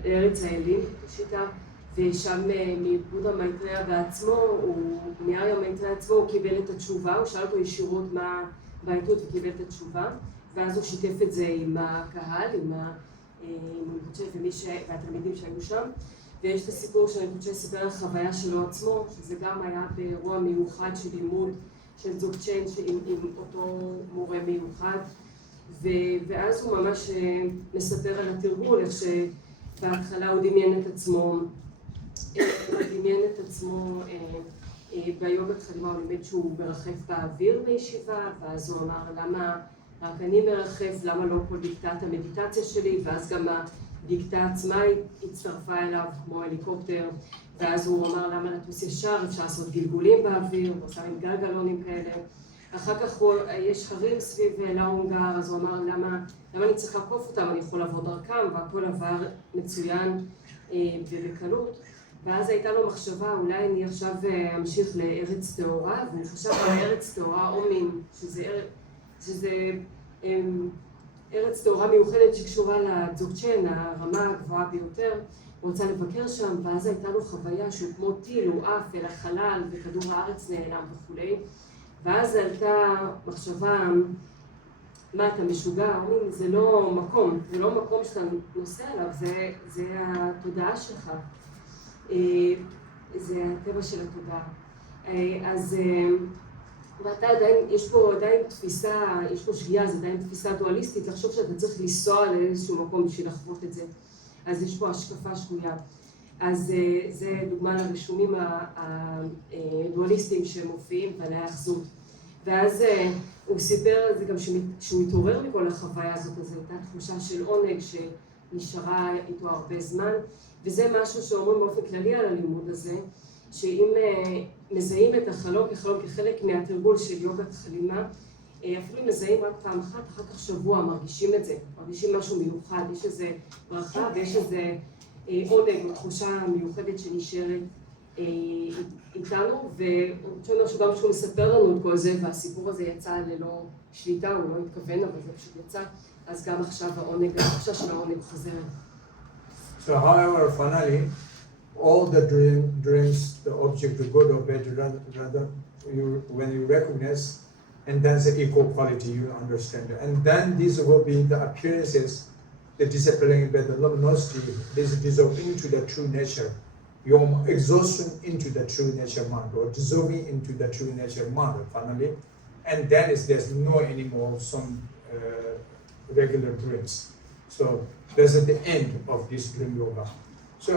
לארץ האלים תושיטה, ושם מבודהיצ'יטה בעצמו, מבודהיצ'יטה עצמו, הוא קיבל את התשובה, הוא שאל אותו ישירות מה בעיתות וקיבל את התשובה, ואז הוא שיתף את זה עם הקהל, עם רינפוצ'ה והתלמידים שהיו שם, ויש את הסיפור שרינפוצ'ה סיפר על החוויה שלו עצמו, שזה גם היה באירוע מיוחד של לימוד של זוג צ'יין עם אותו מורה מיוחד, ואז הוא ממש מספר על התרגול, איך שבהתחלה הוא דמיין את עצמו ביוגת חלימה, הוא לימד שהוא מרחף באוויר בישיבה, ואז הוא אמר למה רק אני מרחף, למה לא כל דיקטת המדיטציה שלי, ואז גם הדיקטה עצמה הצטרפה אליו כמו הליקופטר, ואז הוא אמר למה לטוס ישר, אפשר לעשות גלגולים באוויר, הוא עושה עם גלגלונים כאלה. אחר כך יש הרים סביב לאונגר, אז הוא אמר למה אני צריך לעקוף אותם, אני יכול לעבור דרכם, והכל עבר מצוין ובקלות. ואז הייתה לו מחשבה, אולי אני עכשיו אמשיך לארץ טהורה, ואני חשב על ארץ טהורה עומד, שזה ארץ טהורה מיוחדת שקשורה לדזוקצ'ן, הרמה הגבוהה ביותר, הוא רוצה לבקר שם, ואז הייתה לו חוויה שהוא כמו טיל, הוא עף אל החלל וכדור הארץ נעלם וכולי, ואז עלתה מחשבה, מה אתה משוגע? זה לא מקום, שאתה נוסע עליו, זה התודעה שלך, זה הטבע של התודעה. ואתה עדיין, יש פה עדיין תפיסה, יש פה שגיאה, זה עדיין תפיסה דואליסטית, לחשוב שאתה צריך לנסוע לאיזשהו מקום בשביל לחוות את זה. אז יש פה השקפה שגויה. אז זה דוגמה לרשומים הדואליסטיים שמופיעים ועלי האחזות. ואז הוא סיפר על זה גם שהוא התעורר מכל החוויה הזאת, אז הייתה תחושה של עונג שנשארה איתו הרבה זמן, וזה משהו שאומרים באופן כללי על הלימוד הזה, שאם מזהים את החלום כחלום כחלק מהתרגול של יוגת חלימה, אפילו אם מזהים רק פעם אחת, אחר כך שבוע מרגישים את זה, מרגישים משהו מיוחד, יש איזה ברכה ויש איזה עונג, תחושה מיוחדת שנשארת איתנו, ואומר שגם שהוא מספר לנו את כל זה, והסיפור הזה יצא ללא שליטה, הוא לא התכוון, אבל זה פשוט יצא, אז גם עכשיו העונג, התחושה של העונג חוזרת. So however, finally, all the dreams, the object, the good or bad, rather when you recognize, and then the equal quality, you understand. And then these will be the appearances, the disciplining by the luminosity, this dissolve into the true nature. Your exhaustion into the true nature mind, or dissolving into the true nature mind, finally. And then there's no anymore some regular dreams. So that's at the end of this dream yoga. So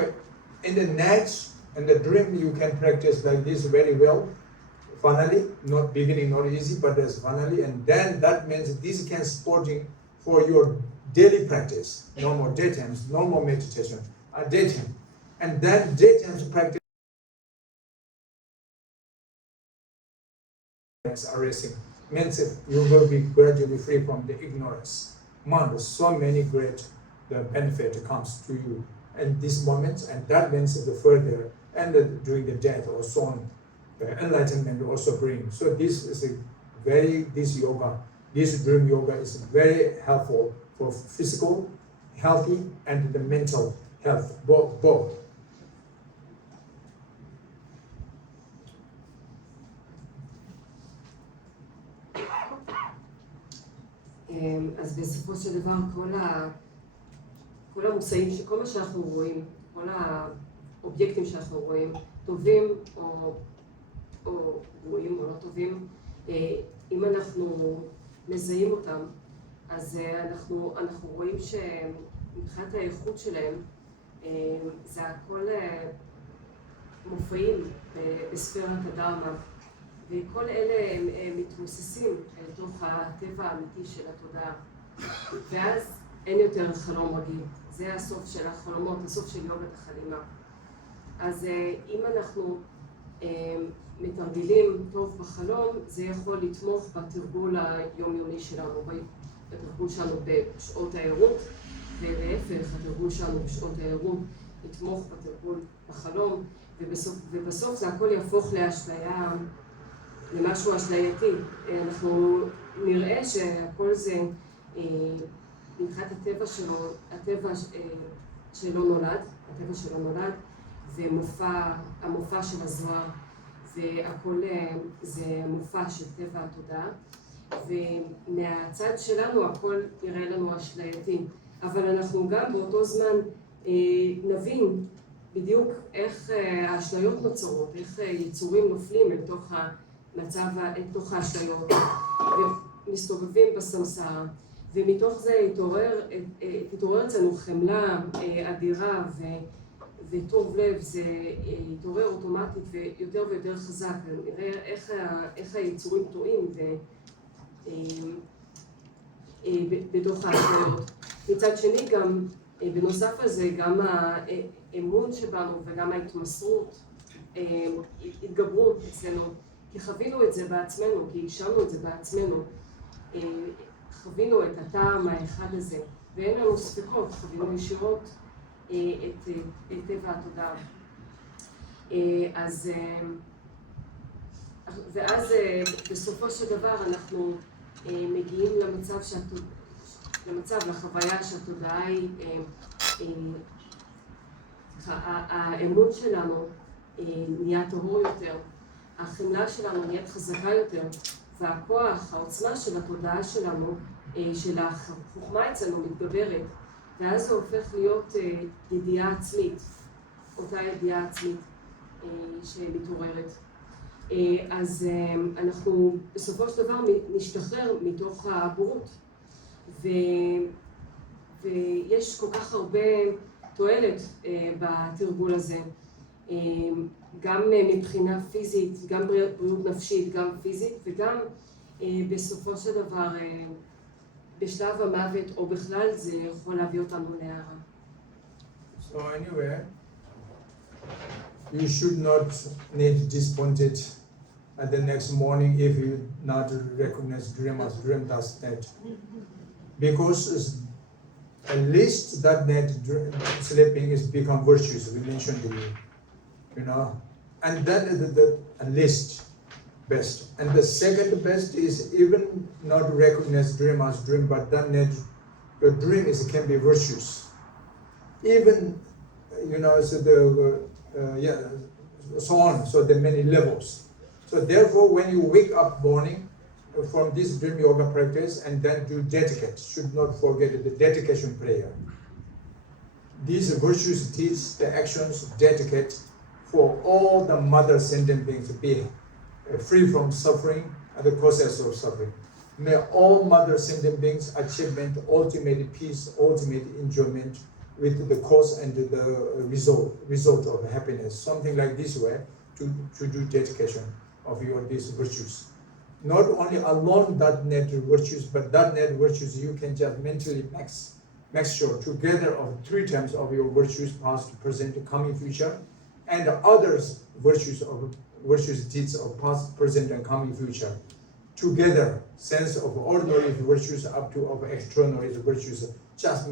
in the next, in the dream you can practice like this very well. Finally, not beginning, not easy, but there's finally, and then that means this can supporting for your daily practice, normal daytimes, normal meditation, daytime. And then daytime's practice arresting means you will be gradually free from the ignorance. Man, so many great the benefit comes to you in this moment, and that means the further and during the death or so on, enlightenment also brings. So this is a this yoga, this dream yoga is very helpful for physical, healthy, and the mental health, both. אז בסופו של דבר כל המושאים, כל מה שאנחנו רואים, כל האובייקטים שאנחנו רואים, טובים או גרועים או לא טובים, אם אנחנו מזהים אותם, אז אנחנו רואים שמבחינת האיכות שלהם, זה הכל מופיעים בספירת הדרמה, וכל אלה הם מתמוססים לתוך הטבע האמיתי של התודעה, ואז אין יותר חלום רגיל. זה הסוף של החלומות, הסוף של יוגת החלימה. אז אם אנחנו מתרגלים טוב בחלום, זה יכול לתמוך בתרגול היומיומי שלנו, בתרגול שלנו בשעות הערות, ולהפך, התרגול שלנו בשעות הערות יתמוך בתרגול בחלום, ובסוף זה הכל יהפוך לאשליה, למשהו אשלייתי. אנחנו נראה שהכל זה מבחינת הטבע שלו נולד, והמופע של הזוהר, והכל זה המופע של טבע התודעה, ומהצד שלנו הכל יראה לנו אשלייתי, אבל אנחנו גם באותו זמן נבין בדיוק איך האשליות נוצרות, איך יצורים נופלים לתוך לתוך האשליות ומסתובבים בסמסרה, ומתוך זה תתעורר אצלנו חמלה אדירה וטוב לב, זה יתעורר אוטומטית ויותר ויותר חזק. נראה איך היצורים טועים בתוך האשליות. מצד שני גם, בנוסף לזה, גם האמון שבנו וגם ההתמסרות התגברו אצלנו, כי חווינו את זה בעצמנו, כי הגשמנו את זה בעצמנו, חווינו את הטעם האחד הזה, ואין לנו ספקות, חווינו ישירות את טבע התודעה. ואז בסופו של דבר אנחנו מגיעים לחוויה שהתודעה היא, האמון שלנו נהיה טהור יותר, החמלה שלנו נהיית חזקה יותר, והכוח, העוצמה של התודעה שלנו, של החוכמה אצלנו מתגברת, ואז זה הופך להיות ידיעה עצמית, אותה ידיעה עצמית שמתעוררת. אז אנחנו בסופו של דבר נשתחרר מתוך הבורות. ויש כל כך הרבה תועלת בתרגול הזה, גם מבחינה פיזית, גם בריאות נפשית, גם פיזית, וגם בסופו של דבר בשלב המוות או בכלל זה יכול להביא אותנו להערה. So anyway, you should not need disappointed at the next morning if you not recognize dream as dream does that. Because at least that net sleeping is become virtuous, we mentioned to you, you know, and that is the at least best. And the second best is even not recognize dream as dream, but that net, your dream is can be virtuous. Even, you know, so so on, so there are many levels. So therefore, when you wake up morning from this dream yoga practice and then do dedicate, should not forget the dedication prayer. These virtues teach the actions dedicate for all the mother sentient beings to be free from suffering and the causes of suffering. May all mother sentient beings achieve ultimate peace, ultimate enjoyment with the cause and the result of happiness. Something like this way to do dedication of these virtues. Not only alone that net virtues, but that net virtues you can just mentally make sure together of 3 times of your virtues, past, present, coming, future, and the others virtues deeds of past, present, and coming future. Together, sense of ordinary virtues up to of extraordinary virtues, just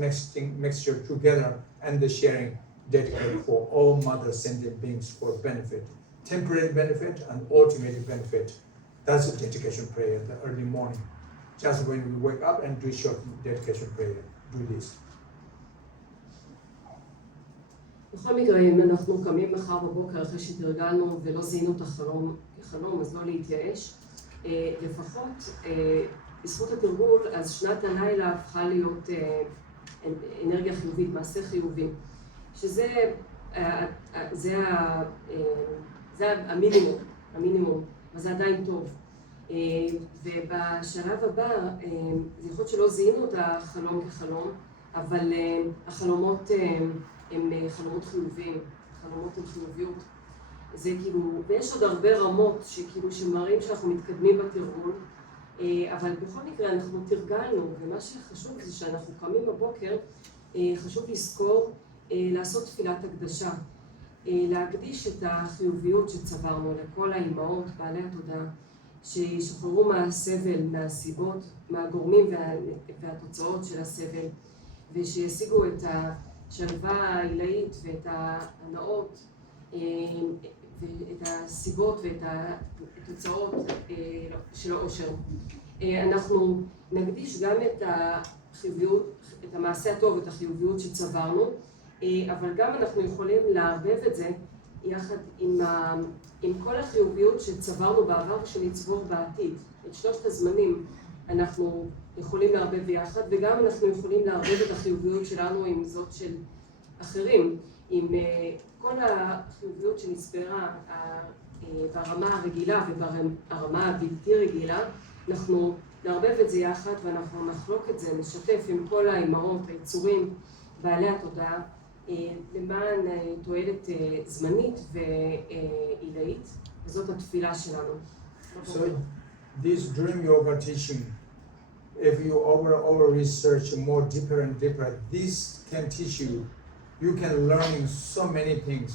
mixture together and the sharing dedicated for all mother sentient beings for benefit, temporary benefit and ultimate benefit. That's a dedication prayer in the early morning. Just when we wake up and do short dedication prayer, do this. בכל מקרה, אם אנחנו קמים מחר בבוקר אחרי שתרגלנו ולא זיהינו את החלום כחלום, אז לא להתייאש. לפחות בזכות התרגול, אז שנת הלילה הפכה להיות אנרגיה חיובית, מעשה חיובי, שזה המינימום, וזה עדיין טוב. ובשלב הבא, זה יכול להיות שלא זיהינו את החלום כחלום, אבל החלומות הם חלומות חיוביים, חלומות עם חיוביות. זה כאילו, ויש עוד הרבה רמות שכאילו שמראים שאנחנו מתקדמים בתרגול, אבל בכל מקרה אנחנו תרגלנו, ומה שחשוב זה שאנחנו קמים בבוקר, חשוב לזכור לעשות תפילת הקדשה, להקדיש את החיוביות שצברנו לכל האימהות, בעלי התודעה, שישחררו מהסבל, מהסיבות, מהגורמים והתוצאות של הסבל, ושישיגו את השלווה העילאית ואת ההנאות, ואת הסיבות ואת התוצאות של האושר. אנחנו נקדיש גם את החיוביות, את המעשה הטוב, את החיוביות שצברנו, אבל גם אנחנו יכולים לערבב את זה יחד עם כל החיוביות שצברנו בעבר ושנצבור בעתיד. את 3 הזמנים אנחנו יכולים לערבב ביחד, וגם אנחנו יכולים לערבב את החיוביות שלנו עם זאת של אחרים, עם כל החיוביות שנצברה ברמה הרגילה וברמה הבלתי רגילה, אנחנו נערבב את זה יחד ואנחנו נחלוק את זה, נשתף עם כל האימהות, היצורים, בעלי התודעה, למען תועלת זמנית ועילאית, וזאת התפילה שלנו. So this dream yoga teaching, if you over research more deeper and deeper, this can teach you. You can learn so many things,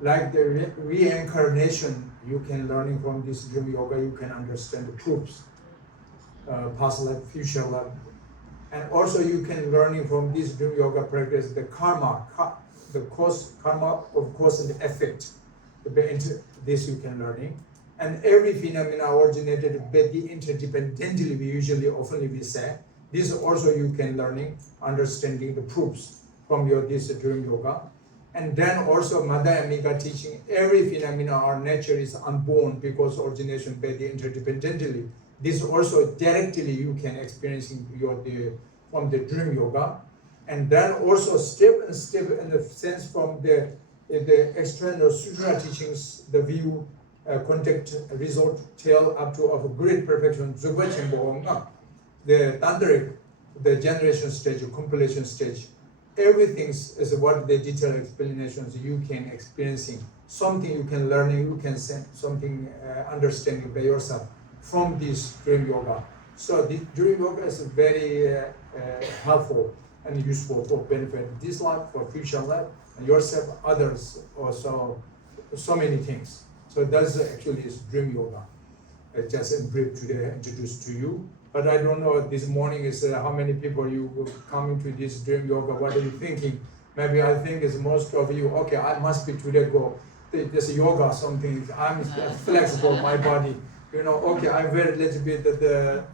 like the reincarnation. You can learning from this dream yoga. You can understand the proofs, past life, future life, and also you can learning from this dream yoga practice the karma, karma of cause and effect. This you can learning, and every phenomena originated very interdependently. We usually, oftenly we say this also you can learning, understanding the proofs from this dream yoga. And then also Mother Amiga teaching every phenomena or nature is unborn because origination very interdependently. This also directly you can experience from the dream yoga. And then also step and step in the sense from the external sutra teachings, the view contact result till up to of great perfection. The tantric, the generation stage, compilation stage, everything is what the detailed explanations you can experiencing. Something you can learn, you can send something understanding by yourself from this dream yoga. So the dream yoga is very helpful and useful for benefit this life, for future life, and yourself, others, also so many things. So that's actually is dream yoga. Just in brief today introduced to you. But I don't know, this morning is how many people you coming to this dream yoga, what are you thinking? Maybe I think it's most of you, okay, I must be today go, this yoga something, I'm flexible, my body, you know, okay, I wear a little bit the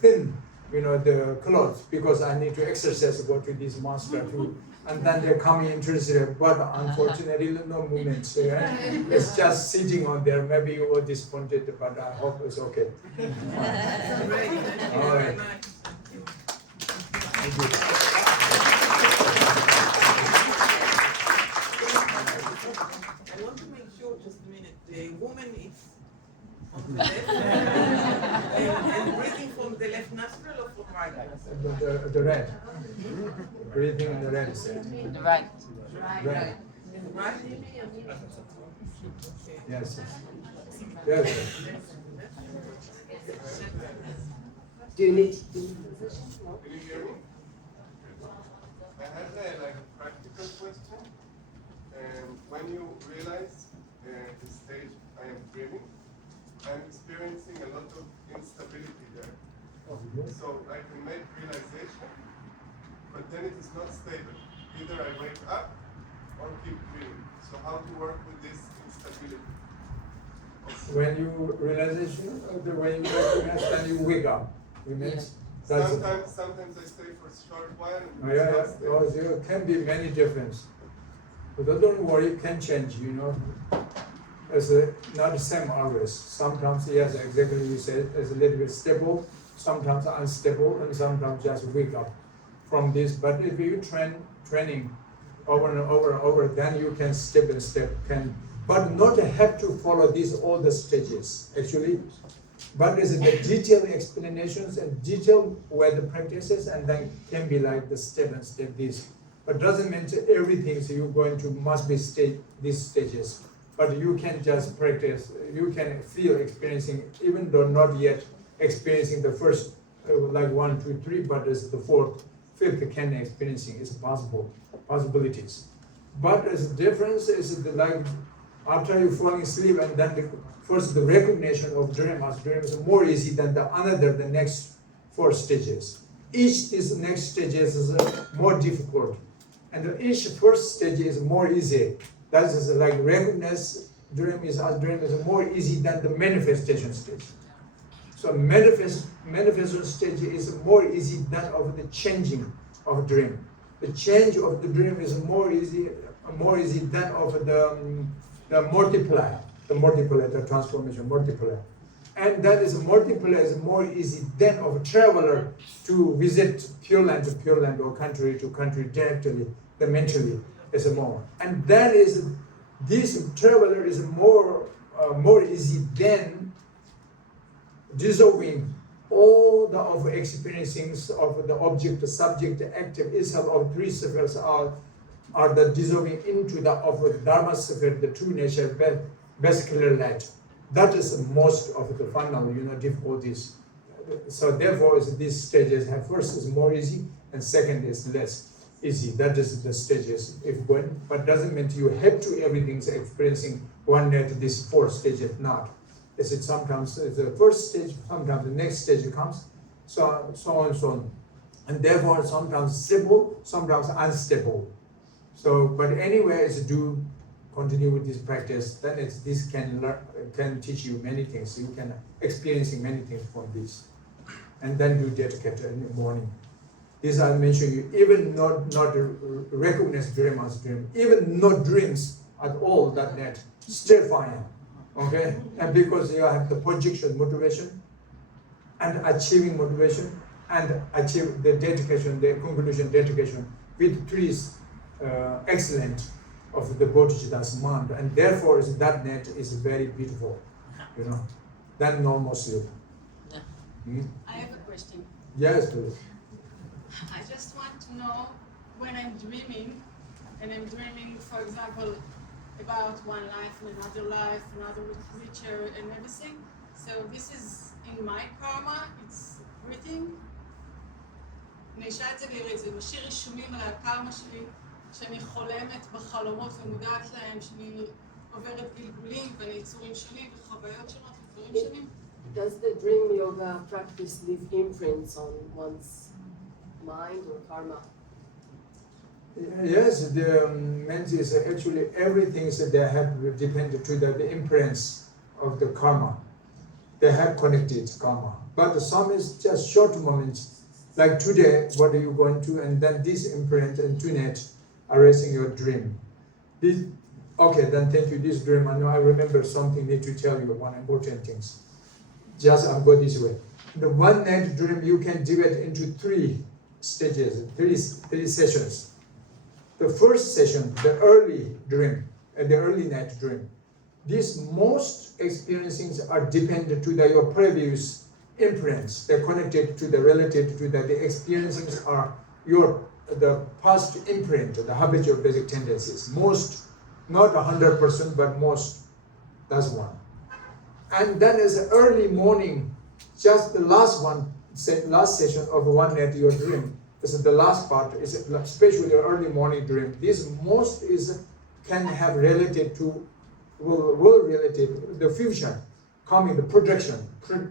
thin, you know, the clothes, because I need to exercise, go to this master too. And then they're coming interested, but unfortunately no movement. It's just sitting on there. Maybe you were disappointed, but I hope it's okay. All right. Thank you. I want to make sure, just a minute, the woman is on the left and breathing from the left nostril or from right? The right. Breathing in the right side. The right. Right. Right? Yes. Yes. Do you need? Can you hear me? I have a practical question. When you realize the stage I am dreaming, I'm experiencing a lot of instability there. So I can make realization, but then it is not stable. Either I wake up or keep dreaming. So how to work with this instability? When you realization, when you recognize, then you wake up. You mean? Sometimes I stay for a short while. And There can be many difference. But don't worry, it can change, you know. It's not the same always. Sometimes, yes, exactly you said, it's a little bit stable, sometimes unstable, and sometimes just wake up from this. But if you training over and over and over, then you can step and step, but not have to follow all the stages, actually. But there's the detailed explanations and detailed where the practices, and then can be like the step and step this. But doesn't mean everything, so you're going to must be these stages. But you can just practice, you can feel experiencing, even though not yet experiencing the first, like 1, 2, 3, but it's the 4th, 5th can experiencing, it's possibilities. But the difference is like, after you falling asleep and then first the recognition of dream is more easy than the next 4 stages. Each these next stages is more difficult. And each first stage is more easy. That is like recognize dream is more easy than the manifestation stage. So manifestation stage is more easy than of the changing of dream. The change of the dream is more easy than of the multiplier, the transformation multiplier. And that is multiplier is more easy than of a traveler to visit Pure Land to Pure Land or country to country directly, the mentally is more. And that is, this traveler is more easy than dissolving all the of experiencings of the object, the subject, the active itself of 3 spheres are the dissolving into the of the Dharma sphere, the true nature, basically light. That is most of the final, difficulties. So therefore, these stages first is more easy, and second is less easy. That is the stages. But doesn't mean you have to everything's experiencing one net. This 4 stages not. Sometimes the first stage, sometimes the next stage comes, so on and so on, and therefore sometimes stable, sometimes unstable. So, but anyway, do continue with this practice. Then this can teach you many things. You can experiencing many things from this, and then do dedicate in the morning. This I mentioned you, even not recognize dream as dream, even not dreams at all, that net, still fine. Okay? And because you have the projection motivation and achieving motivation and achieve the dedication, the conclusion dedication with 3 excellent of the Bodichita's mind, and therefore that net is very beautiful. you know, than normal sleep. I have a question. Yes, please. I just want to know when I'm dreaming, and I'm dreaming, for example, about one life, another creature, and everything. So this is in my karma, it's written. אני אשאל את זה בעברית, זה משאיר רישומים על הקרמה שלי, שאני חולמת בחלומות ומודעת להם, שאני עוברת גלגולים וליצורים שונים וחוויות שונות ודברים שונים. Does the dream yoga practice leave imprints on one's mind or karma? Yes, the means is actually everything that they have depended to the imprints of the karma. They have connected karma. But some is just short moments. Like today, what are you going to? And then this imprint and tonight erasing your dream. Okay, then thank you. This dream, I know I remember something. Need to tell you one important things. Just I'll go this way. The one night dream you can divide into 3 stages, three sessions. The first session, the early dream, the early night dream. These most experiences are dependent to your previous imprints. They're connected to related to the experiences are the past imprint, the habitual basic tendencies. Most, not 100%, but most. That's one. And then as early morning, just the last session of one night your dream. This is the last part, is especially early morning dream. This most can have related to, will related the future, coming the projection,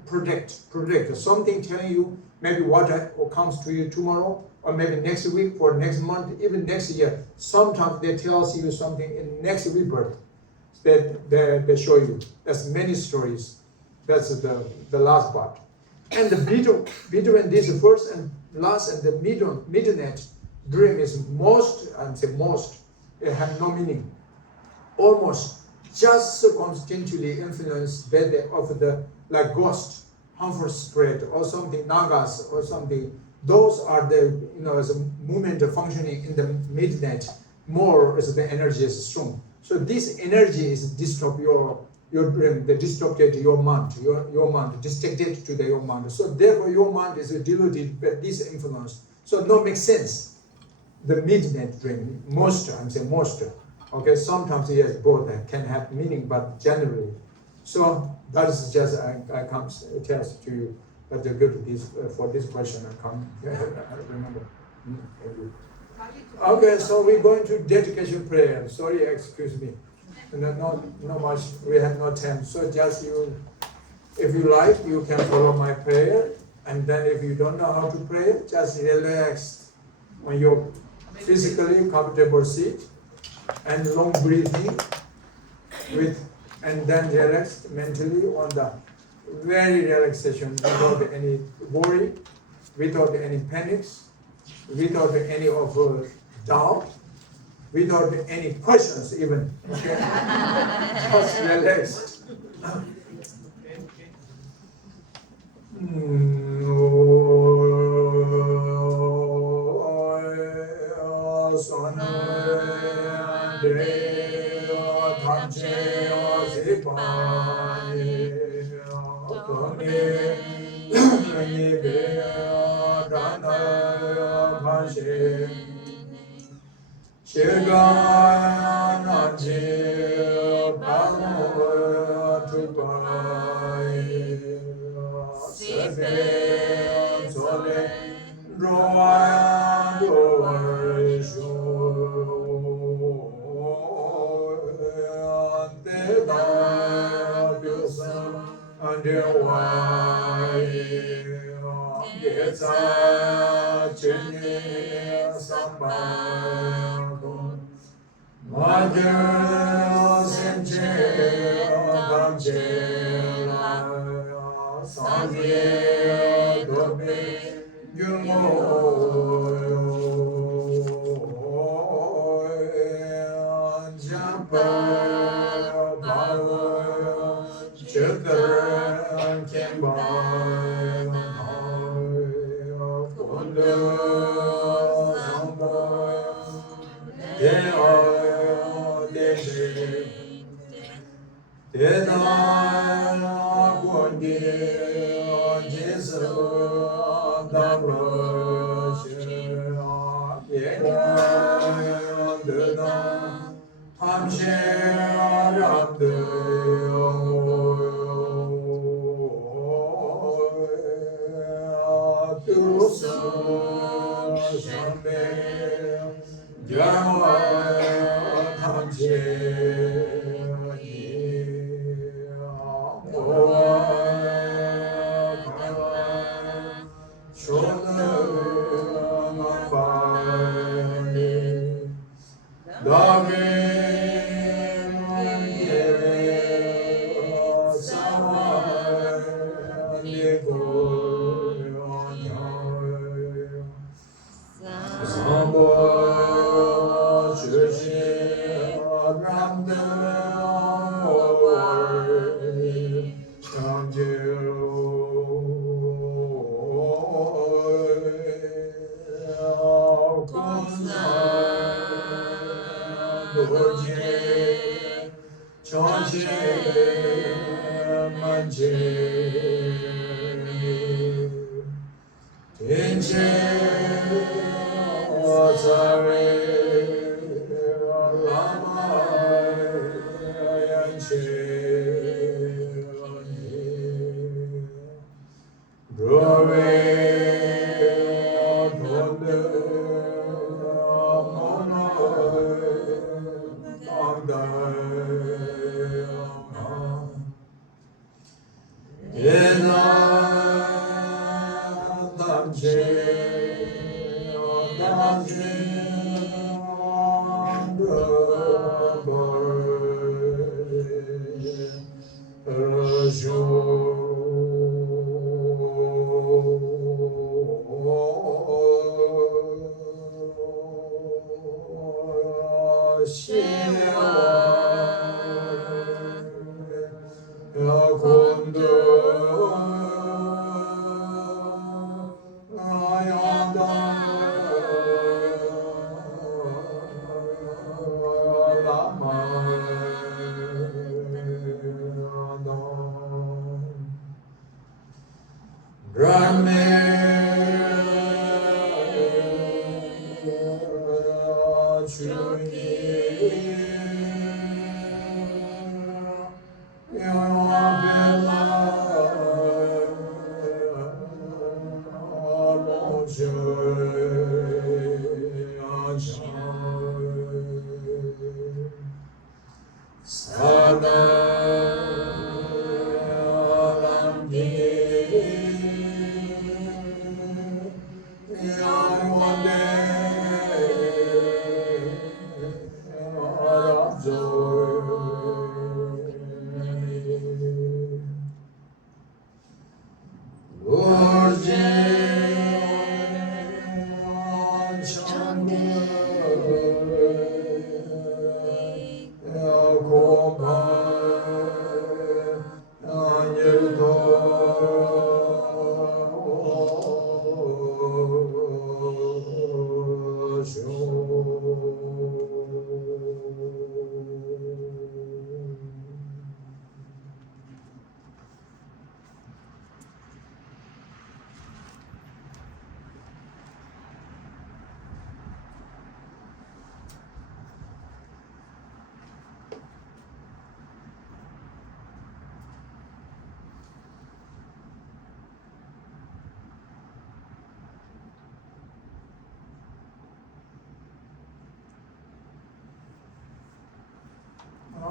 predict something telling you maybe what comes to you tomorrow, or maybe next week, or next month, even next year. Sometimes they tell you something in next rebirth that they show you. There's many stories. That's the last part. And the between this first and last and the midnight dream is most, it has no meaning. Almost just constantly influenced by like ghost, harmful spirit, or something, nagas, or something. Those are the, as a movement functioning in the midnight, more as the energy is strong. So this energy is disrupt your dream, they disrupted your mind, your mind, distracted to your mind. So therefore your mind is diluted by this influence. So no makes sense. The midnight dream, most. Okay, sometimes yes, both can have meaning, but generally. So that is just I come tell to you that the good for this question I come remember. Thank you. Okay, so we're going to dedication prayer. Sorry, excuse me. No much. We have no time. So just you, if you like, you can follow my prayer. And then if you don't know how to pray, just relax on your physically comfortable seat and long breathing and then relax mentally on the very relaxation without any worry, without any panics, without any of doubt, without any questions even. Okay? Just relax.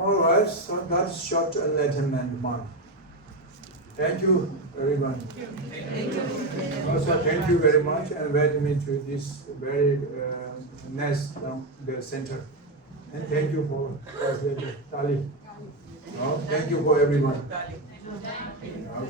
All right, so that's short enlightenment month. Thank you, everyone. Also, thank you very much and inviting me to this very nice the center. And thank you for Tali. Thank you for everyone. Okay.